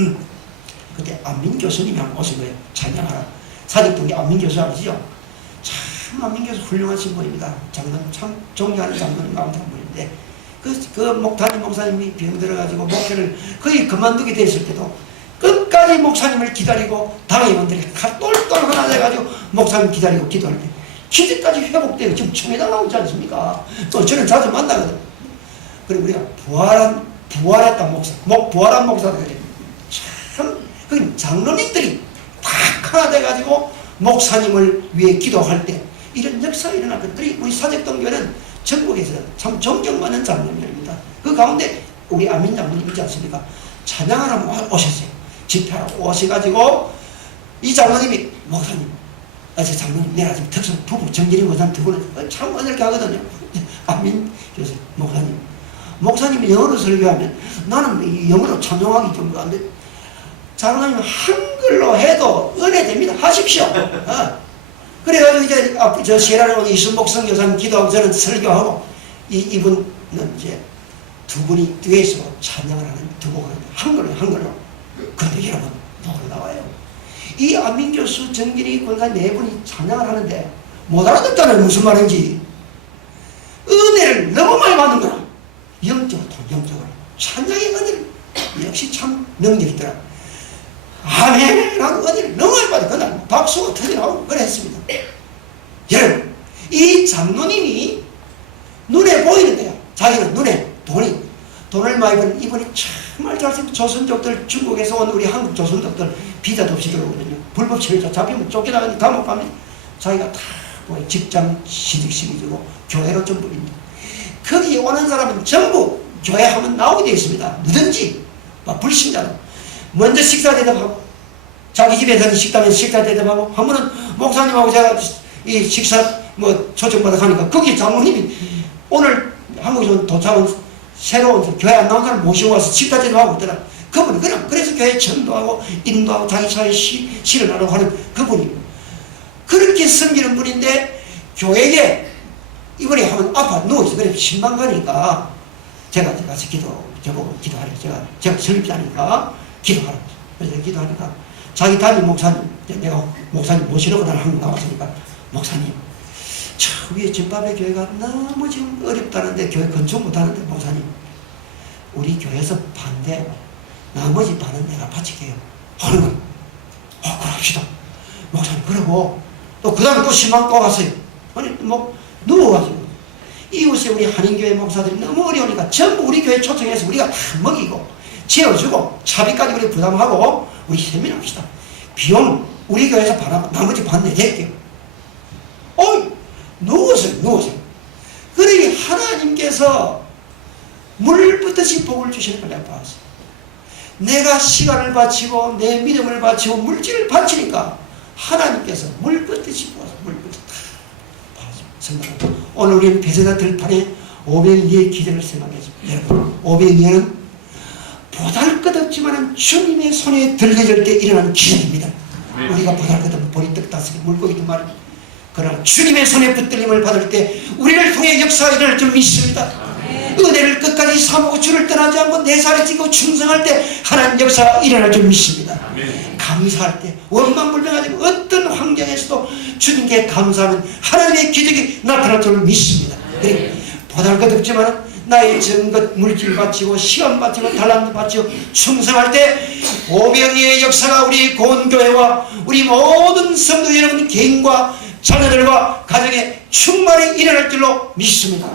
그때 안민 교수님이 한 번 오신 거예요. 찬양하라. 사직동에 안민 교수 아시죠? 참 안민 교수 훌륭하신 분입니다. 장로님 참 존경하는 장로님 가운데 한 분인데 그 목탄임 목사님이 병들어가지고 목회를 거의 그만두게 됐을 때도 끝까지 목사님을 기다리고 당회원들이 똘똘 하나 돼가지고 목사님 기다리고 기도할 때 기도까지 회복돼요. 지금 총회장 나오지 않습니까? 또 저는 자주 만나거든. 그리고 우리가 부활했던 목사, 부활한 목사들이 참 그 장로님들이 딱 하나 돼가지고 목사님을 위해 기도할 때 이런 역사가 일어나거든. 우리 사직동교회는 전국에서 참 존경받는 장로님입니다. 그 가운데 우리 아민 장로님 있지 않습니까? 찬양하러 오셨어요. 집회하러 오셔가지고 이 장로님이 목사님, 저 장로님 내가 지금 특수 부부 정진이 목사님 두 분은 참 어렵게 하거든요. 아민 교수 목사님이 영어로 설교하면 나는 영어로 찬송하기 좀 안 돼. 장로님 한글로 해도 은혜됩니다. 하십시오. 그래가지고 이제 저 시에라레온 이순복 선교사님 기도하고 저는 설교하고 이분은 이제 두 분이 듀엣으로 찬양을 하는 두 곡을 한글로. 그런데 여러분 놀라워요. 이 안민 교수, 정길이 권사님 네 분이 찬양을 하는데 못 알아듣다는 무슨 말인지. 은혜를 너무 많이 받는 거야. 영적으로, 영적으로. 찬양의 은혜를 역시 참 능력이 있더라. 아멘! 하고 은혜를 너무 많이 받아. 그날 박수가 터져나오고 그랬습니다. 여러분, 이 장로님이 눈에 보이는데요. 자기는 눈에 돈을 많이 버는 이분이 정말 잘생긴 조선족들, 중국에서 온 우리 한국 조선족들 비자도 없이 들어오거든요. 불법 체류자 잡히면 쫓겨나가니 감옥 가면 자기가 다 뭐 직장 취직시켜주고 교회로 전부 입니다. 거기 오는 사람은 전부 교회 하면 나오게 되어 있습니다. 누든지 막 불신자로 먼저 식사 대접하고 자기 집에서는 식당에서 식사 대접하고 한 번은 목사님하고 제가 이 식사 뭐 초청받아 가니까 거기 장로님이 오늘 한국에서 도착한 새로운 교회 안 나온 사람 모시고 와서 식사 대접하고 있더라. 그분이 그냥 그래서 교회 전도하고 인도하고 자기 차에 시를 하려고 하는 그분이 그렇게 섬기는 분인데 교회에 이번에 하면 아파 누워있어. 그래 신방 가니까 제가 가서 저보고 기도하래. 제가 설립자니까 기도하라고. 그래서 기도하니까 자기 담임 목사님, 내가 목사님 모시려고 나를 한국 나왔으니까 목사님, 저 위에 전밥의 교회가 너무 지금 어렵다는데 교회 건축 못하는데 목사님, 우리 교회에서 반대, 나머지 반은 내가 바칠게요. 하는 거예요. 그럽시다. 목사님, 그러고 또 그 다음에 또 신방 또 왔어요. 아니, 뭐, 누워가지고. 이웃에 우리 한인교회 목사들이 너무 어려우니까 전부 우리 교회 초청해서 우리가 다 먹이고, 재워주고, 차비까지 우리 부담하고, 우리 세민합시다. 비용 우리 교회에서 받아, 나머지 반 내드릴게요. 누우세요. 그러니 하나님께서 물붓듯이 복을 주시는 걸 내가 봤어. 내가 시간을 바치고, 내 믿음을 바치고, 물질을 바치니까, 하나님께서 물붓듯이 보아서 물붓듯이 다 생각하고 오늘 우리는 베세다 들판에 500리의 기적을 생각했습니다. 여러분 500리는 보잘것없지만 주님의 손에 들려질 때 일어나는 기적입니다. 우리가 보잘것없는 보리 떡 5개 물고기 2마리 그러나 주님의 손에 붙들림을 받을 때 우리를 통해 역사가 일어날 줄 믿습니다. 은혜를 끝까지 사모고 주를 떠나지 않고 내 살에 찌고 충성할 때 하나님 역사가 일어날 줄 믿습니다. 감사할 때 원망불명하지 어떤 환경에서도 주님께 감사하면 하나님의 기적이 나타날 줄 믿습니다. 그리고 보잘것없지만 나의 전것 물질 바치고 시간 바치고 달란트 바치고 충성할 때 오병이의 역사가 우리 고은교회와 우리 모든 성도 여러분 개인과 자녀들과 가정에 충만히 일어날 줄로 믿습니다.